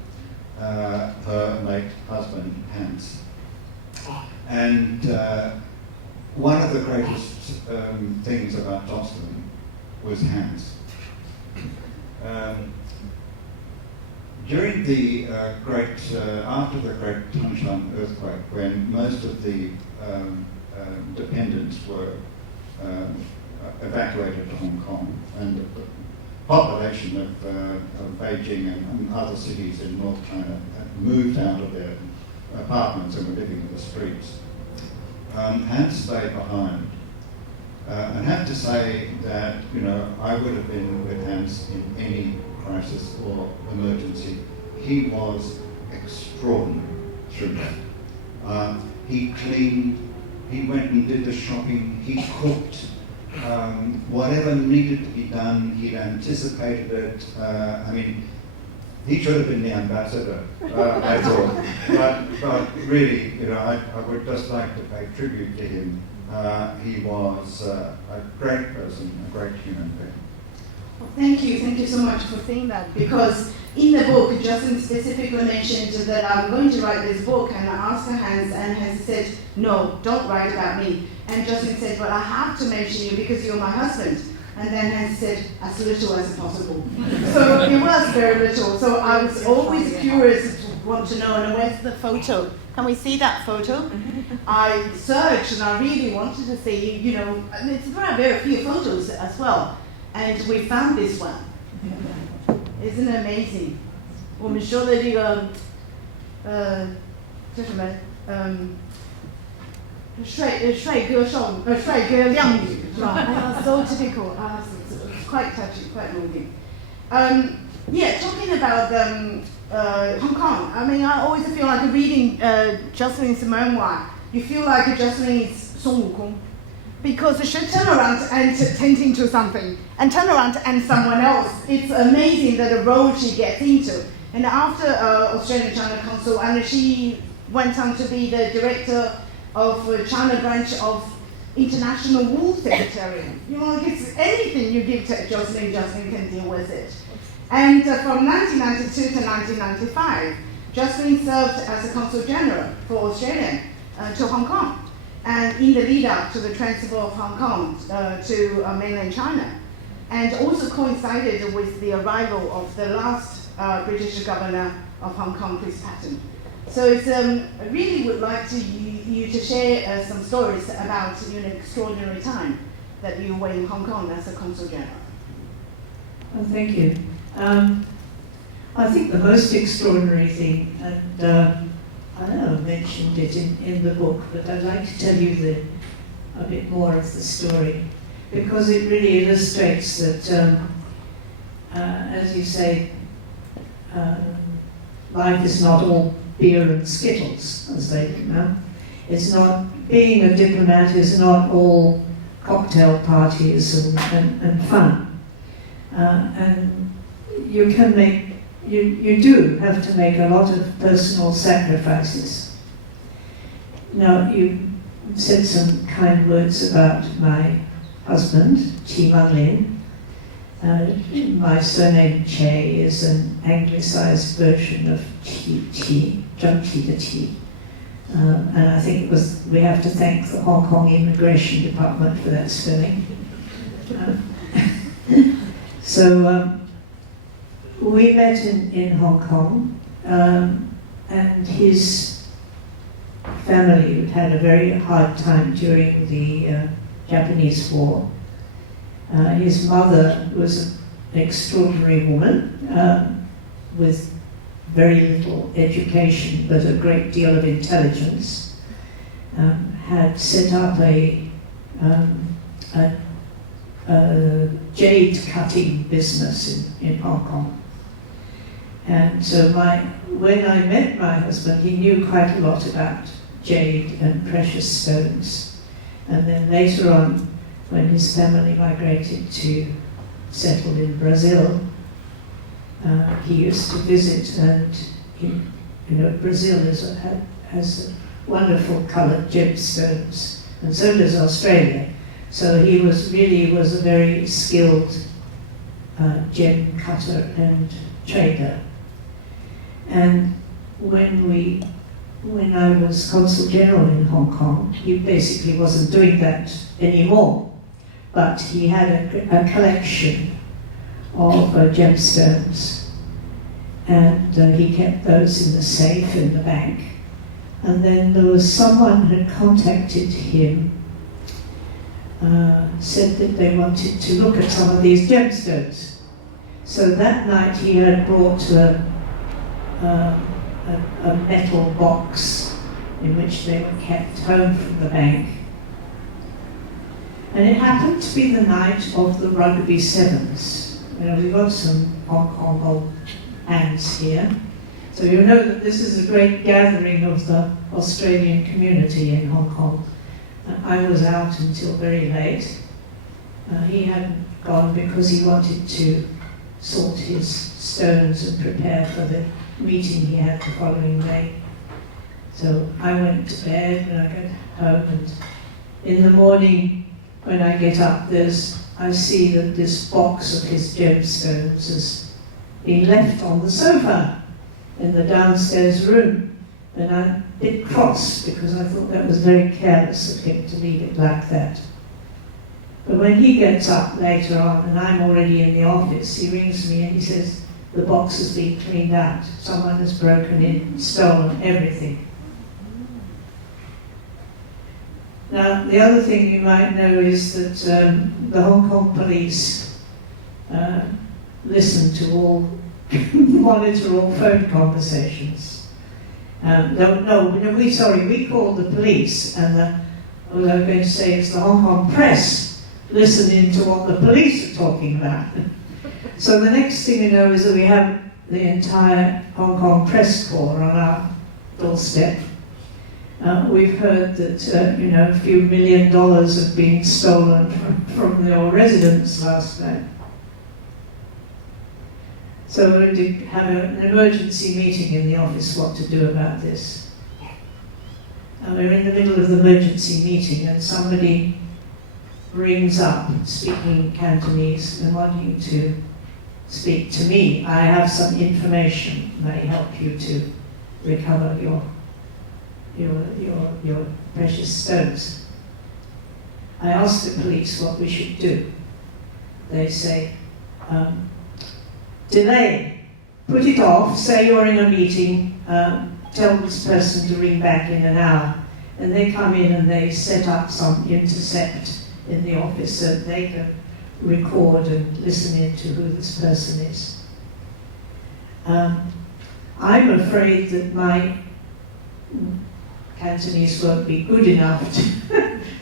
her late husband, Hans. And one of the greatest things about Jocelyn was Hans. During the after the Great Tangshan earthquake, when most of the dependents were evacuated to Hong Kong, and the population of Beijing and other cities in North China had moved out of their apartments and were living in the streets, Hans stayed behind. And have to say that, I would have been with Hans in any crisis or emergency. He was extraordinary through that. He cleaned, he went and did the shopping, he cooked, whatever needed to be done, he'd anticipated it. I mean, he should have been the ambassador, I thought. But really, I would just like to pay tribute to him. He was a great person, a great human being. Well, thank you so much for saying that, because in the book, Jocelyn specifically mentioned that I'm going to write this book, and I asked Hans, and Hans said, no, don't write about me. And Jocelyn said, well, I have to mention you because you're my husband. And then Hans said, as little as possible. So it was very little. So I was always curious to want to know, and where's the photo? Can we see that photo? I searched and I really wanted to see, and it's very few photos as well. And we found this one. Isn't it amazing? 我们说的这个叫什么帅哥靓女是吧？So typical. It's quite touching, quite moving. Yeah, talking about Hong Kong. I mean, I always feel like reading Jocelyn's memoir. You feel like Jocelyn is Sun Wukong, because she turn around and tending to something, and turn around and someone else. It's amazing the role she gets into. And after Australian China Council, and she went on to be the director of China branch of International Wool Secretariat. It's anything you give to Jocelyn can deal with it. And from 1992 to 1995, Jocelyn served as a Consul General for Australia to Hong Kong, and in the lead up to the transfer of Hong Kong to mainland China, and also coincided with the arrival of the last British governor of Hong Kong, Chris Patten. So it's, I really would like you to share some stories about extraordinary time that you were in Hong Kong as a Consul General. Well, thank you. I think the most extraordinary thing, and I know I mentioned it in the book, but I'd like to tell you a bit more of the story, because it really illustrates that, as you say, life is not all beer and skittles, as they do now. It's not, being a diplomat is not all cocktail parties and fun. And you can make, you do have to make a lot of personal sacrifices. Now, you said some kind words about my husband, Chi Manlin, My surname Chey is an anglicised version of Chi, Zheng Qi the Qi. And I think we have to thank the Hong Kong Immigration Department for that spelling. So we met in Hong Kong, and his family had a very hard time during the Japanese War. His mother was an extraordinary woman with very little education but a great deal of intelligence, had set up a jade cutting business in Hong Kong. And so when I met my husband, he knew quite a lot about jade and precious stones. And then later on, when his family migrated to settle in Brazil, he used to visit, and Brazil has wonderful coloured gemstones, and so does Australia. So he was a very skilled gem cutter and trader. And when I was Consul General in Hong Kong, he basically wasn't doing that anymore, but he had a collection of gemstones, and he kept those in the safe in the bank. And then there was someone who had contacted him, said that they wanted to look at some of these gemstones. So that night he had brought a metal box in which they were kept home from the bank. And it happened to be the night of the Rugby Sevens. We've got some Hong Kong old hands here. So you know that this is a great gathering of the Australian community in Hong Kong. I was out until very late. He hadn't gone because he wanted to sort his stones and prepare for the meeting he had the following day. So I went to bed when I got home, and in the morning when I get up, I see that this box of his gemstones has been left on the sofa in the downstairs room. And I'm a bit cross because I thought that was very careless of him to leave it like that. But when he gets up later on and I'm already in the office, he rings me and he says, the box has been cleaned out. Someone has broken in, stolen everything. Now, the other thing you might know is that the Hong Kong police listen to monitor all phone conversations. We called the police, and they were going to say it's the Hong Kong press listening to what the police are talking about. So the next thing you know is that we have the entire Hong Kong press corps on our doorstep. We've heard that a few $1 million have been stolen from your residence last night. So we're going to have an emergency meeting in the office what to do about this. We're in the middle of the emergency meeting and somebody rings up speaking Cantonese and wanting to speak to me. I have some information that may help you to recover your precious stones. I asked the police what we should do. They say, delay, put it off, say you're in a meeting, tell this person to ring back in an hour. And they come in and they set up some intercept in the office so they can record and listen in to who this person is. I'm afraid that my Cantonese won't be good enough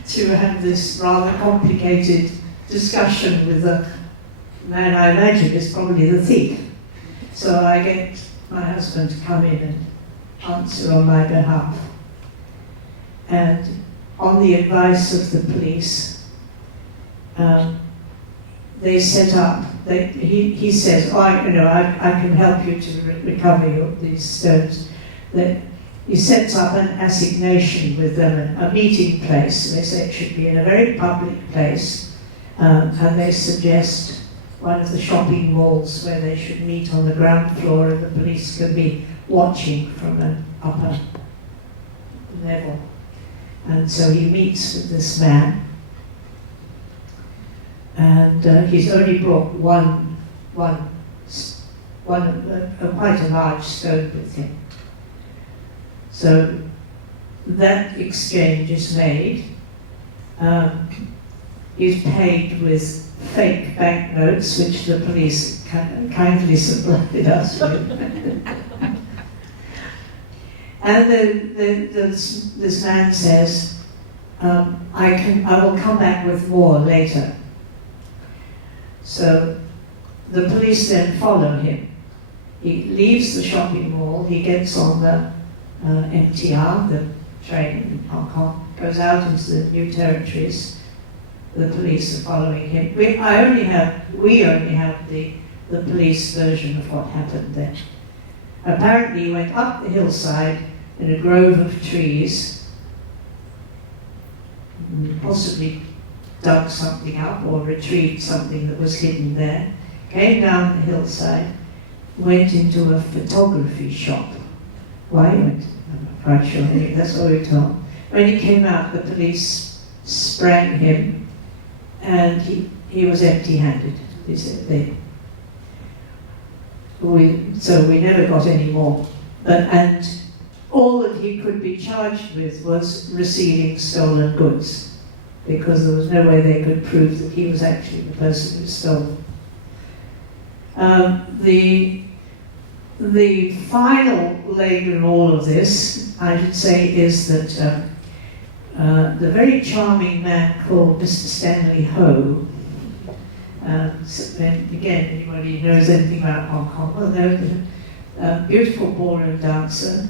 to have this rather complicated discussion with a man I imagine is probably the thief. So I get my husband to come in and answer on my behalf. And on the advice of the police, they set up, he says, I can help you to recover these stones. He sets up an assignation with them, a meeting place. They say it should be in a very public place, and they suggest one of the shopping malls where they should meet on the ground floor and the police can be watching from an upper level. And so he meets with this man, and he's only brought quite a large stone with him. So that exchange is made. He's paid with fake banknotes, which the police kindly supplied us with. And then this man says, I will come back with more later. So the police then follow him. He leaves the shopping mall, he gets on the MTR, the train in Hong Kong, goes out into the New Territories. The police are following him. We only have the police version of what happened there. Apparently he went up the hillside in a grove of trees, possibly dug something up or retrieved something that was hidden there, came down the hillside, went into a photography shop. Why? I'm not quite sure, that's what we're told. When he came out, the police sprang him, and he was empty-handed. So we never got any more. And all that he could be charged with was receiving stolen goods, because there was no way they could prove that he was actually the person who stole them. The final leg in all of this, I should say, is that the very charming man called Mr. Stanley Ho, and again, anybody who knows anything about Hong Kong, well, they're a beautiful ballroom dancer,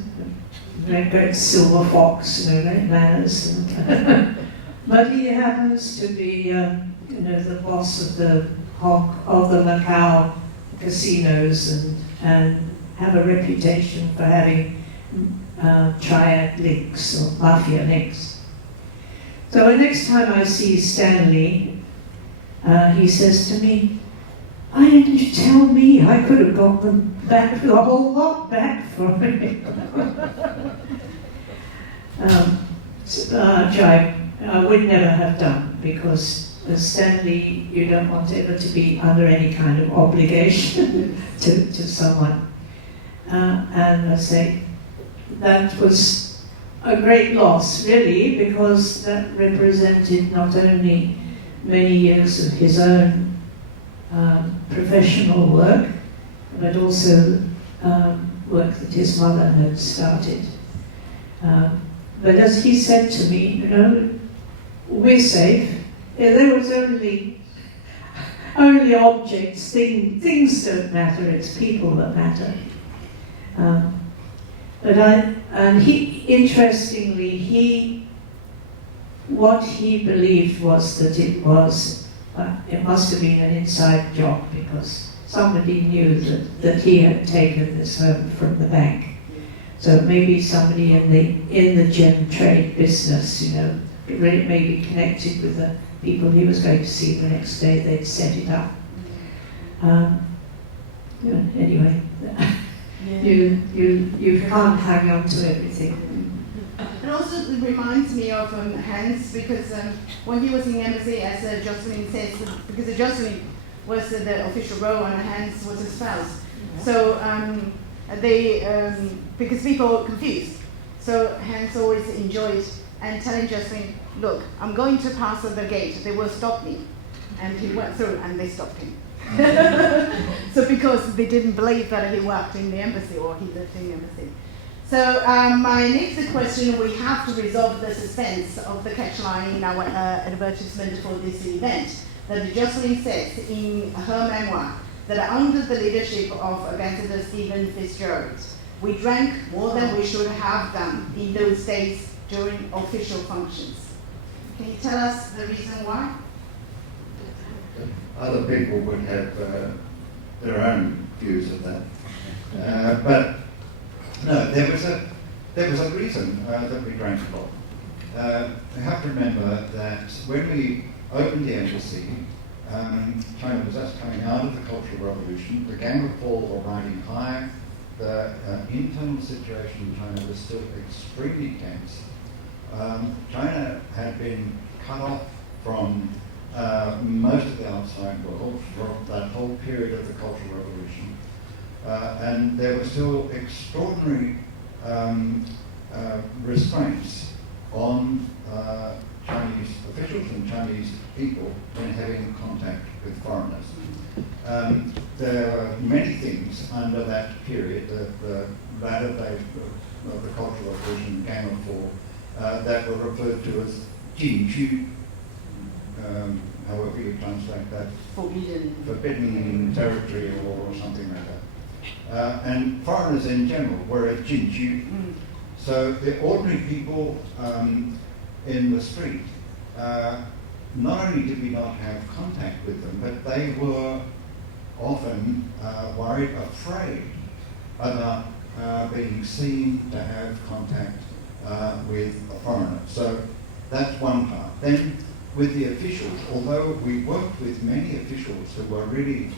great silver fox, great manners. But he happens to be, the boss of the Macau casinos and have a reputation for having triad links or mafia links. So the next time I see Stanley, he says to me, "Why didn't you tell me? I could have got them back, the whole lot back for me." Which I would never have done, because as Stanley, you don't want ever to be under any kind of obligation to someone. And I say, that was a great loss, really, because that represented not only many years of his own professional work, but also work that his mother had started. But as he said to me, we're safe. There was only objects, things don't matter, it's people that matter. Interestingly, what he believed was that it must have been an inside job, because somebody knew that he had taken this home from the bank. So maybe somebody in the gem trade business, maybe connected with the people he was going to see the next day. They'd set it up. Anyway, you can't hang on to everything. And also it reminds me of Hans, because when he was in embassy, as Jocelyn says, because Jocelyn was the official role and Hans was his spouse. So because people were confused, so Hans always enjoyed and telling Jocelyn, "Look, I'm going to pass the gate, they will stop me." And he went through and they stopped him. So because they didn't believe that he worked in the embassy or he lived in the embassy. So my next question, we have to resolve the suspense of the catchline in our advertisement for this event, that Jocelyn says in her memoir that under the leadership of Ambassador Stephen FizGerald, we drank more than we should have done in those days during official functions. Can you tell us the reason why? Other people would have their own views of that. But no, there was a reason that we drank a lot. You have to remember that when we opened the embassy, China was just coming out of the Cultural Revolution. The Gang of Four were riding high. The internal situation in China was still extremely tense. China had been cut off from most of the outside world for that whole period of the Cultural Revolution. And there were still extraordinary restraints on Chinese officials and Chinese people in having contact with foreigners. There were many things under that period, the latter days of the Cultural Revolution, Gang of Four, that were referred to as Jing, however you translate that. Forbidden territory or something like that. And foreigners in general were a Jing. So the ordinary people in the street, not only did we not have contact with them, but they were often worried, afraid about being seen to have contact with a foreigner. So that's one part. Then with the officials, although we worked with many officials who were really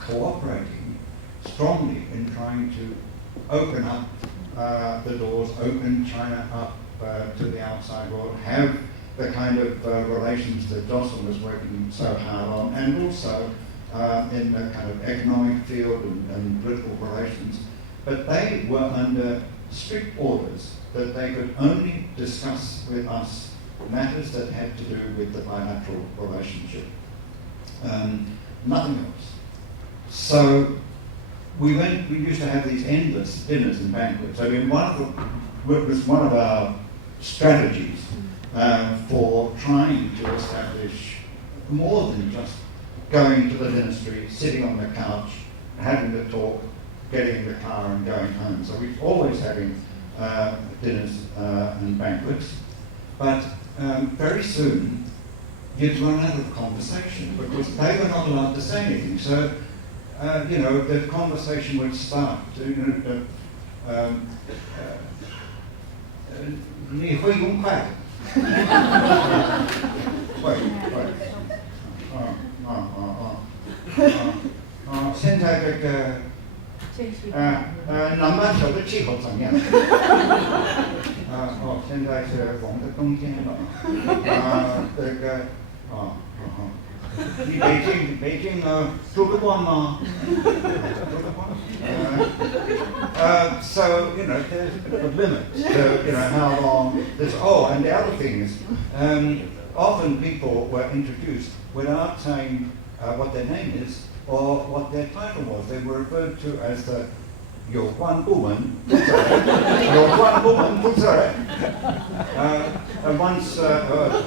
cooperating strongly in trying to open up the doors, open China up to the outside world, have the kind of relations that Jocelyn was working so hard on, and also in the kind of economic field and political relations. But they were under strict orders that they could only discuss with us matters that had to do with the bilateral relationship. Nothing else. So we used to have these endless dinners and banquets. I mean, was one of our strategies for trying to establish more than just going to the ministry, sitting on the couch, having the talk, getting in the car and going home. So we're always having dinners and banquets. But very soon, you'd run out of conversation because they were not allowed to say anything. So, the conversation would start. "你会用筷子?会。现在这个南半球的气候怎么样？现在是我们的冬天了。你北京住得惯吗？So, there's a bit of a limit to, how long this. Oh, and the other thing is, often people were introduced without saying what their name is or what their title was. They were referred to as the 有关部门负责人，有关部门负责人。And once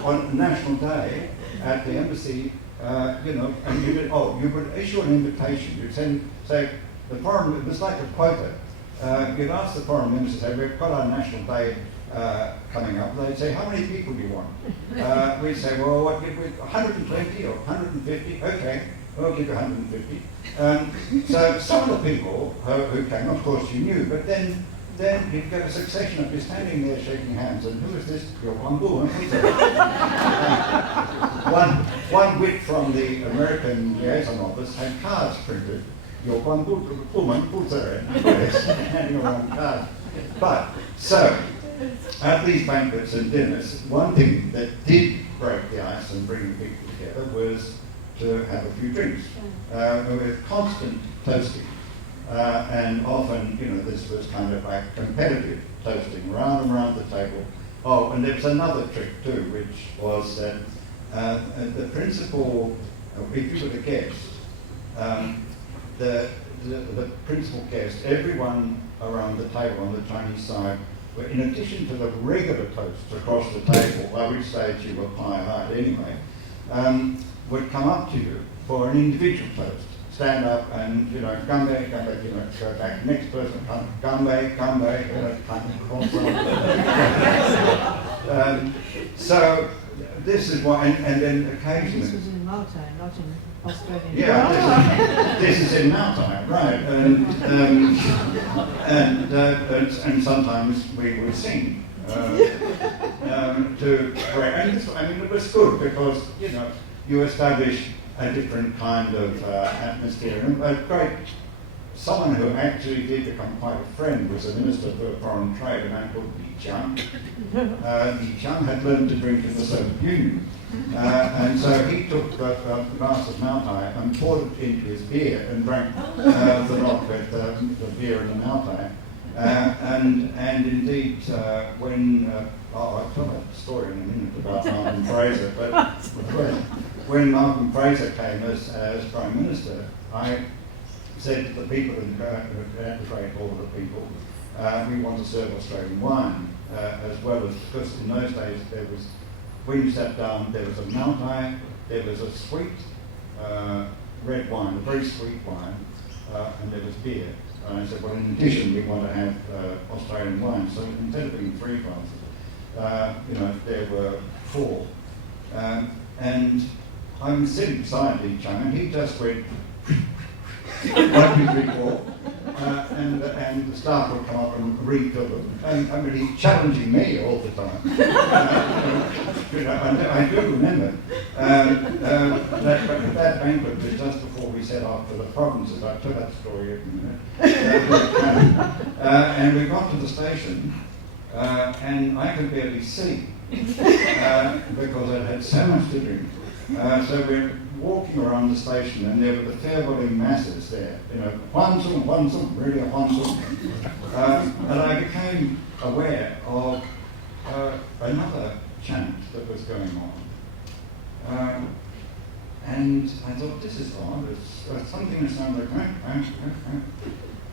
on National Day at the embassy, and you would issue an invitation. You'd say the foreign. It was like a quota. You'd ask the foreign minister, say, we've got our National Day coming up. They'd say, how many people do you want? We'd say, well, what, 120 or 150? Okay, we'll give you 150. So some of the people who came, of course, you knew, but then you'd get a succession of you standing there shaking hands, and who is this? Your Wambu. One wit from the American liaison office had cards printed. Your Wambu woman handing around cards. But so at these banquets and dinners, one thing that did break the ice and bring people together was to have a few drinks. With constant toasting. And often, this was kind of like competitive toasting, round and round the table. Oh, and there was another trick too, which was that the principal, if you were the guest, the principal guest, everyone around the table on the Chinese side, were, in addition to the regular toasts across the table, by which stage you were pie-eyed anyway, would come up to you for an individual toast. Stand up and, gambe, go back. Next person, gambe, so this is what, and then occasionally. This was in Malta, not in Australia. Yeah, this is in Malta, right? And sometimes we would sing to pray. And this, it was good because you establish a different kind of atmosphere. And a great, someone who actually did become quite a friend was a minister for foreign trade, a man called Jing. Jing had learned to drink in the Soviet Union. And so he took a glass of Maltai and poured it into his beer and drank the lot with the beer and the Maltai. And indeed, when I'll tell that story in a minute about Malcolm Fraser, but when Malcolm Fraser came as Prime Minister, I said to the people in the Great Hall of the People, we want to serve Australian wine, as well as, because in those days there was, when you sat down, there was a Maltai, there was a sweet red wine, a very sweet wine, and there was beer. And I said, well, in addition, we want to have Australian wine. So instead of being 3 glasses, there were 4. And I'm sitting beside Lee Chung, and he just went, 1, 2, 3, 4. And the staff would come up and refill them. And I mean, he's challenging me all the time. I do remember that banquet was just before we set off for the provinces. I tell that story in a minute. And we got to the station, and I could barely see because I'd had so much to drink. So we're walking around the station, and there were the farewelling masses there. Huan Sung, really a Huan Sung. And I became aware of another chant that was going on. And I thought, this is odd. It's something that sounds like...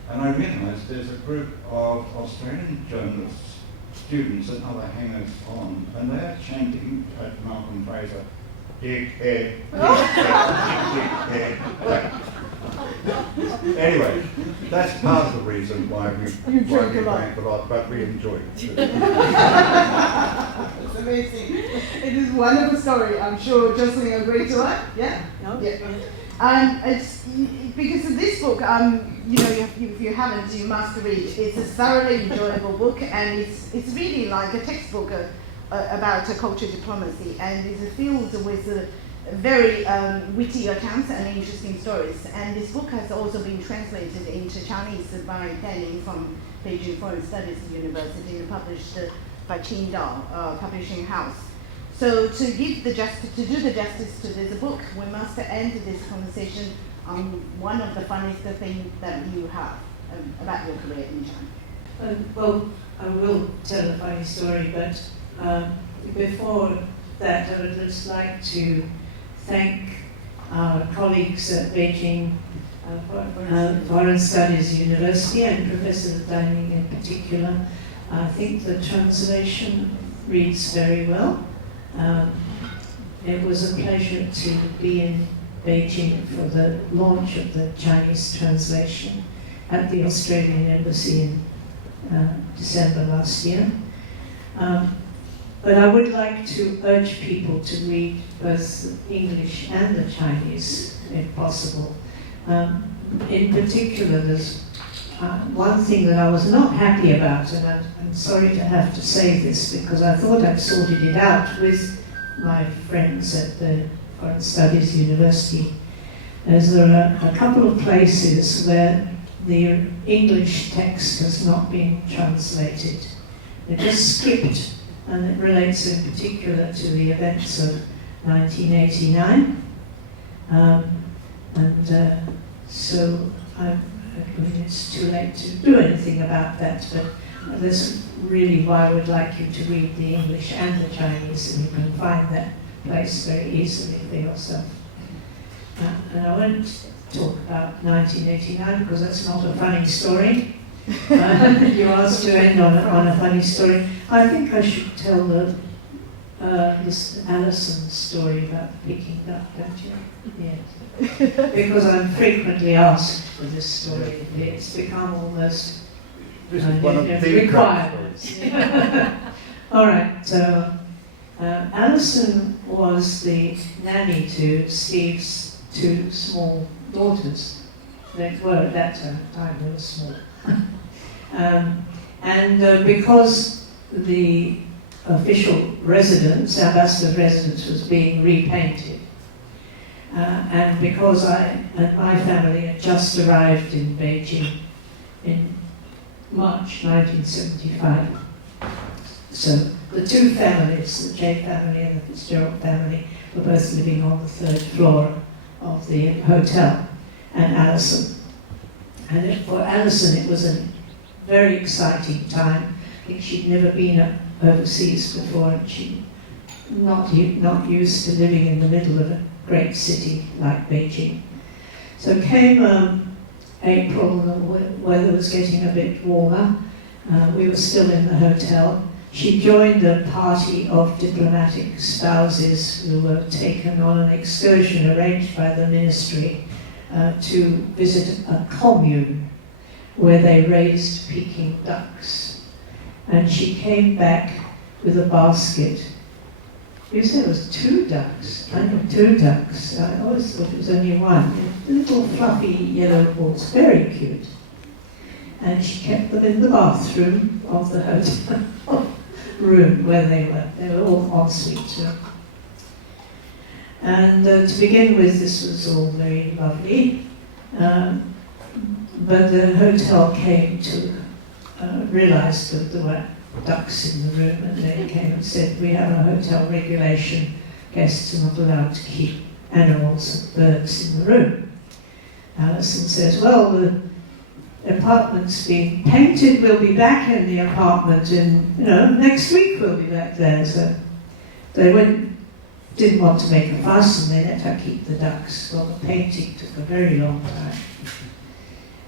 And I realised there's a group of Australian journalists, students and other hangers-on, and they're chanting at Malcolm Fraser, dickhead, dickhead, dickhead. Anyway, that's part of the reason why we drank a lot, but we enjoyed it. It's amazing. It is a wonderful story. I'm sure Jocelyn agreed to it. Yeah? No? Yeah. It's because of this book, if you haven't, you must read. It's a thoroughly enjoyable book, and it's really like a textbook about culture diplomacy, and it's filled with very witty accounts and interesting stories. And this book has also been translated into Chinese by Danny from Beijing Foreign Studies University and published by Qingdao Publishing House. So to do the justice to this book, we must end this conversation on one of the funniest things that you have about your career in China. Well, I will tell a funny story, but before that, I would just like to thank our colleagues at Beijing Foreign Studies University and Professor Dining in particular. I think the translation reads very well. It was a pleasure to be in Beijing for the launch of the Chinese translation at the Australian Embassy in December last year. But I would like to urge people to read both English and the Chinese, if possible. In particular, there's one thing that I was not happy about, and I'm sorry to have to say this because I thought I'd sorted it out with my friends at the Foreign Studies University, as there are a couple of places where the English text has not been translated. They're just skipped, and it relates in particular to the events of 1989. So I mean, it's too late to do anything about that, but that's really why I would like you to read the English and the Chinese, and you can find that place very easily for yourself. And I won't talk about 1989 because that's not a funny story. You asked to end on a funny story. I think I should tell this Alison story about picking up, don't you? Yes. Because I'm frequently asked for this story. It's become almost this is one of the required. All right. So Alison was the nanny to Steve's 2 small daughters. They were at that time they were small. Because the official residence, ambassador's residence, was being repainted, And because I and my family had just arrived in Beijing in March 1975, so the two families, the Chey family and the FizGerald family, were both living on the 3rd floor of the hotel, and Alison. And for Alison, it was a very exciting time. I think she'd never been overseas before, and she'd not used to living in the middle of a great city like Beijing. So came April, and the weather was getting a bit warmer. We were still in the hotel. She joined a party of diplomatic spouses who were taken on an excursion arranged by the ministry to visit a commune where they raised Peking ducks. And she came back with a basket. You said it was 2 ducks. I know 2 ducks. I always thought it was only 1. Little fluffy yellow balls, very cute. And she kept them in the bathroom of the hotel room where they were. They were all ensuite. And to begin with, this was all very lovely. But the hotel came to realize that there were ducks in the room, and they came and said, we have a hotel regulation, guests are not allowed to keep animals and birds in the room. Alison says, well, the apartment's been painted, we'll be back in the apartment in, next week we'll be back there. So they didn't want to make a fuss, and they let her keep the ducks. Well, the painting took a very long time.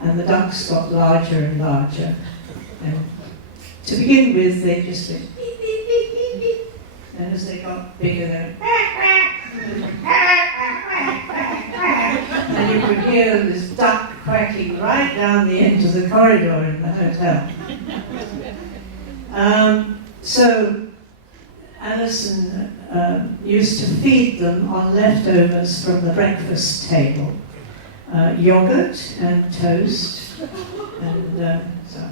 And the ducks got larger and larger. And to begin with, they just went beep, beep, beep, beep, beep. And as they got bigger, they went and you could hear this duck quacking right down the end of the corridor in the hotel. So Alison used to feed them on leftovers from the breakfast table, yogurt and toast, and so.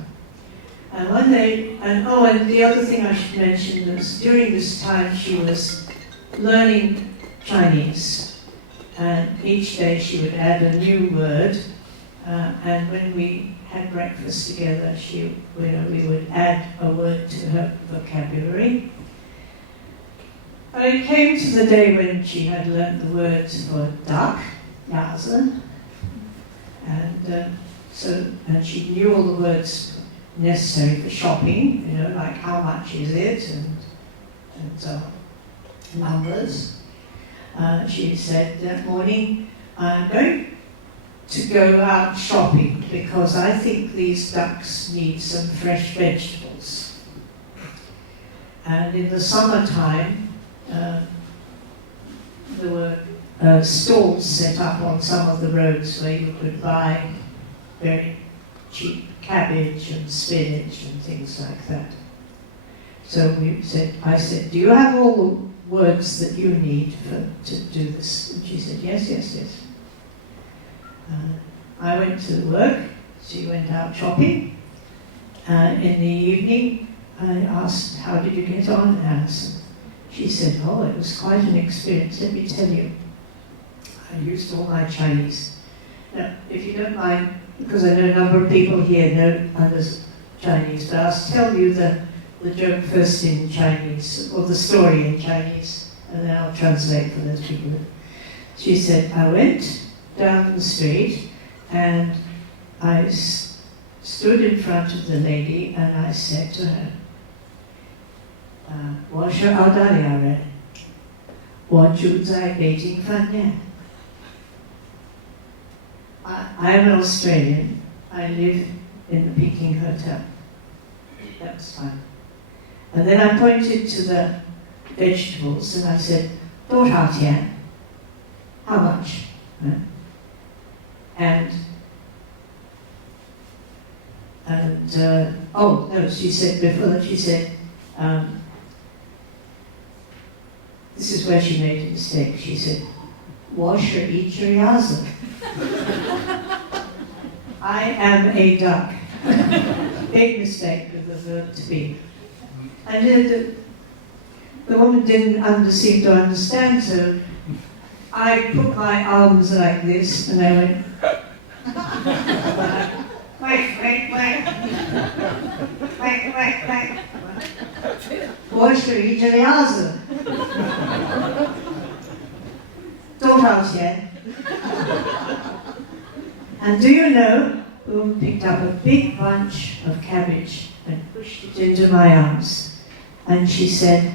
And one day, and the other thing I should mention was during this time she was learning Chinese. And each day she would add a new word, and when we had breakfast together, we would add a word to her vocabulary. And it came to the day when she had learnt the words for duck, Yase, and she knew all the words necessary for shopping, like how much is it, and so on, numbers. She said that morning, I'm going to go out shopping because I think these ducks need some fresh vegetables. And in the summertime, there were stalls set up on some of the roads where you could buy very cheap cabbage and spinach and things like that. So I said, do you have all the words that you need to do this? And she said, yes, yes, yes. I went to work, she went out shopping. In the evening, I asked, how did you get on, Alison? She said, oh, it was quite an experience, let me tell you. I used all my Chinese. Now, if you don't mind, because I know a number of people here understand Chinese, but I'll tell you the joke first in Chinese, or the story in Chinese, and then I'll translate for those people. She said, I went down the street and I stood in front of the lady and I said to her, 我是澳大利亚人，我住在北京饭店。I am an Australian. I live in the Peking Hotel. That was fine. And then I pointed to the vegetables and I said, 多少钱? How much? And she said before that, she said, this is where she made a mistake. She said, 我是一只鸭子. I am a duck. Big mistake with the verb to be. And the woman didn't seem to understand, so I put my arms like this and I went, quack, quack, quack. Quack, quack, quack. 我属于这样子。多少钱? And do you know who picked up a big bunch of cabbage and pushed it into my arms? And she said,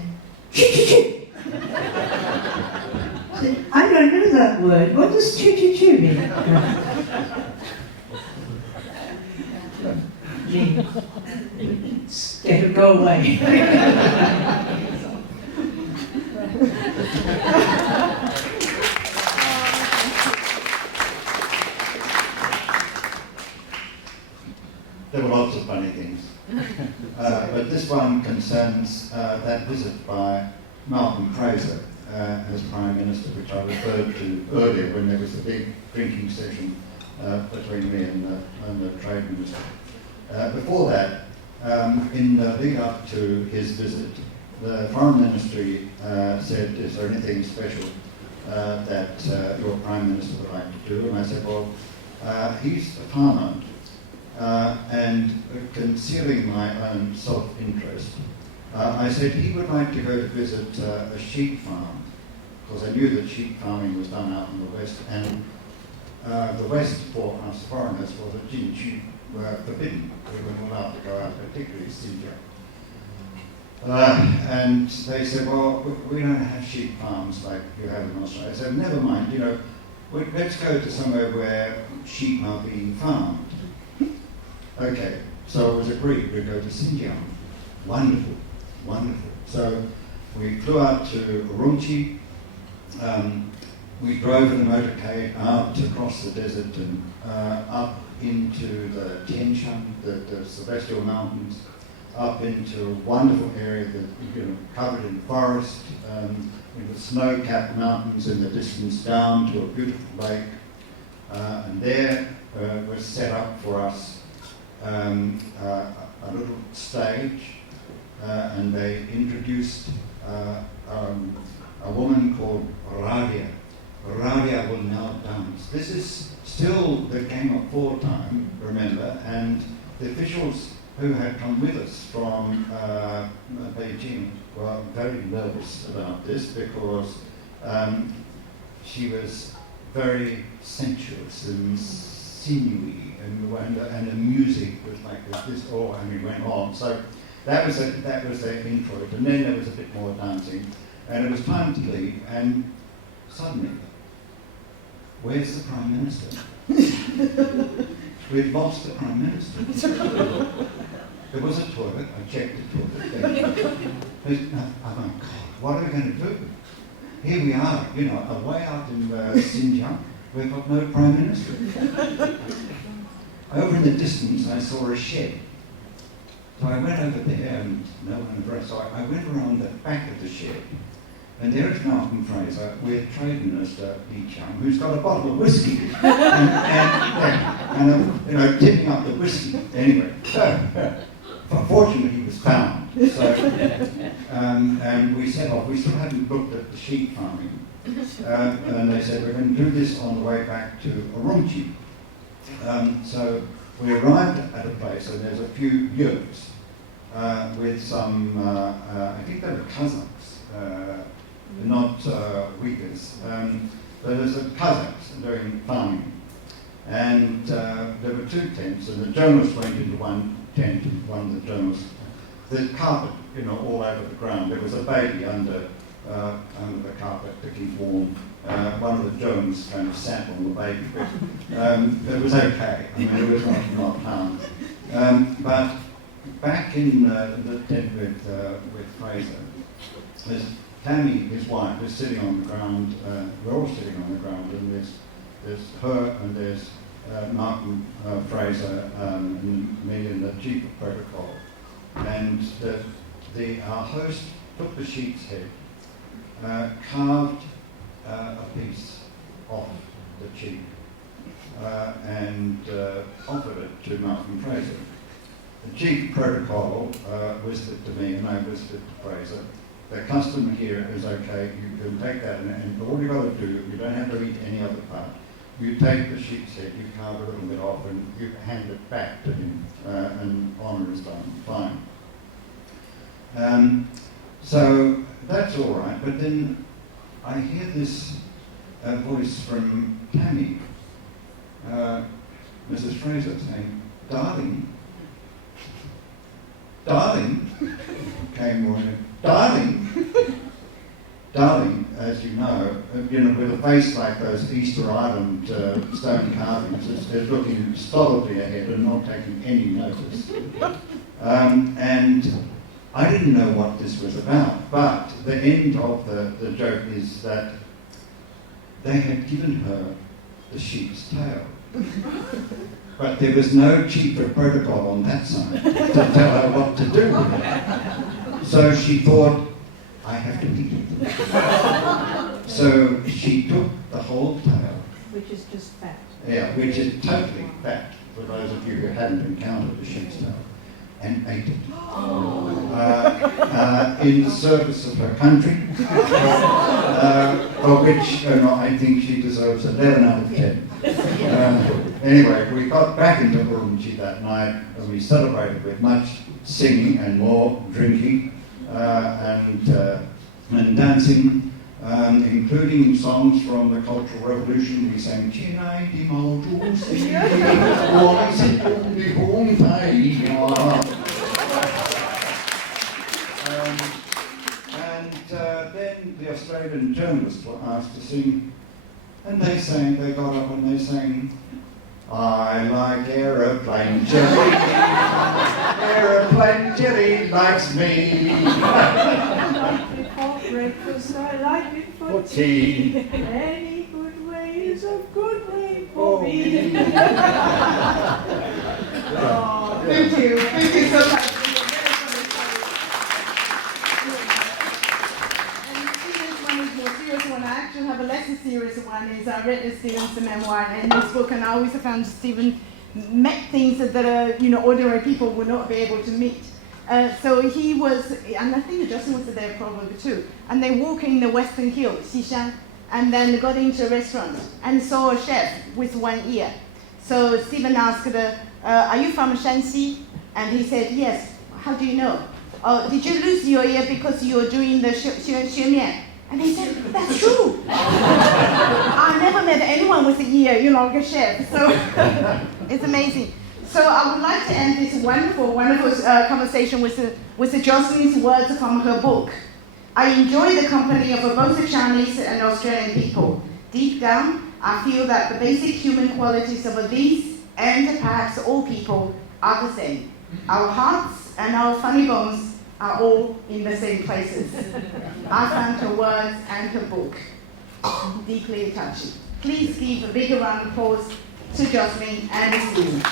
choo choo choo. I said, I don't know that word. What does choo choo choo mean? Jing. Get her, go away. There were lots of funny things. But this one concerns that visit by Malcolm Fraser as Prime Minister, which I referred to earlier when there was a big drinking session between me and the Trade Minister. Before that, in the lead up to his visit, the Foreign Ministry said, is there anything special that your Prime Minister would like to do? And I said, well, he's a farmer. And concealing my own self-interest, I said he would like to go to visit a sheep farm, because I knew that sheep farming was done out in the West, and the West for us foreigners was that Jing sheep were forbidden. We weren't allowed to go out, particularly Xinjiang. And they said, well, we don't have sheep farms like you have in Australia. I said, never mind, you know, let's go to somewhere where sheep are being farmed. Okay, so it was agreed we'd go to Xinjiang. Wonderful, wonderful. So we flew out to Urumqi. We drove in a motorcade out across the desert and up into the Tian Shan, the Celestial Mountains, up into a wonderful area that, you know, covered in forest, with snow-capped mountains in the distance down to a beautiful lake. And there was set up for us a little stage, and they introduced a woman called Radia. Radia will now dance. This is still the Gang of Four time, remember, and the officials who had come with us from Beijing were very nervous about this because she was very sensuous and sinewy, and the music was like this, and we went on. So that was their intro, and then there was a bit more dancing, and it was time to leave, and suddenly, where's the Prime Minister? We've lost the Prime Minister. There was a toilet, I checked the toilet. Oh my God, what are we going to do? Here we are, you know, away out in Xinjiang, we've got no Prime Minister. Over in the distance, I saw a shed. So I went over there, and no one addressed. So I went around the back of the shed, and there is Malcolm Fraser with Trade Minister Li Qiang, who's got a bottle of whiskey, and you know, tipping up the whiskey. Anyway, so fortunately he was found. So and we set off. We still hadn't looked at the sheep farming, and they said we're going to do this on the way back to Urumqi. So we arrived at a place, and there's a few yurts with some, I think they were Kazakhs, not Uyghurs, but there's a Kazakhs doing farming. And there were two tents, and the journalists went into one tent, one of the journalists. There's carpet, you know, all over the ground. There was a baby under the carpet to keep warm. One of the journalists kind of sat on the baby, but it was okay. I mean, it was not harmed. But back in the tent with Fraser, there's Tammy, his wife, is sitting on the ground. We're all sitting on the ground, and there's her and there's Malcolm Fraser and me and the chief of protocol. And our host took the sheep's head, carved a piece off the cheek, and offered it to Malcolm Fraser. The chief of protocol whispered to me, and I whispered to Fraser, the custom here is okay, you can take that and all you've got to do, you don't have to eat any other part. You take the sheep's head, you carve a little bit off and you hand it back to him and honour is done, fine. So that's all right, but then I hear this voice from Tammy, Mrs. Fraser, saying, "Darling, darling," came morning, "Darling." Darling, as you know, with a face like those Easter Island stone carvings, is looking stolidly ahead and not taking any notice. And I didn't know what this was about, but the end of the joke is that they had given her the sheep's tail. But there was no chief of protocol on that side to tell her what to do with it. So she thought, I have to eat it. So she took the whole tail. Which is just fat. Yeah, which is totally fat, for those of you who hadn't encountered a sheep's tail, and ate it. In service of her country, for which I think she deserves 11 out of 10. Anyway, we got back into Urumqi that night and we celebrated with much singing and more drinking and dancing, including songs from the Cultural Revolution. We sang Chinai Di Maudu Si Wai Si Kung Di Kung Tai. Then the Australian journalists were asked to sing, and they got up and they sang, I like aeroplane jelly, aeroplane jelly likes me. For breakfast, I like it for tea. Any good way is a good way for me. Oh, thank you so much. One. I actually have a less serious one. Is I read Stephen's memoir and this book, and I always found Stephen met things that are ordinary people would not be able to meet. So he was, and I think Jocelyn was there probably too. And they walk in the Western Hill, Xishan, and then got into a restaurant and saw a chef with one ear. So Stephen asked, "Are you from Shanxi?" And he said, "Yes." "How do you know?" "Oh, did you lose your ear because you were doing the xue mian?" And he said, "That's true." I never met anyone with an ear, like a chef. So it's amazing. So I would like to end this wonderful conversation with Jocelyn's words from her book. I enjoy the company of both the Chinese and Australian people. Deep down, I feel that the basic human qualities of these and perhaps all people are the same. Our hearts and our funny bones are all in the same places. I found her words and her book deeply touching. Please give a big round of applause to Jocelyn and Stephen.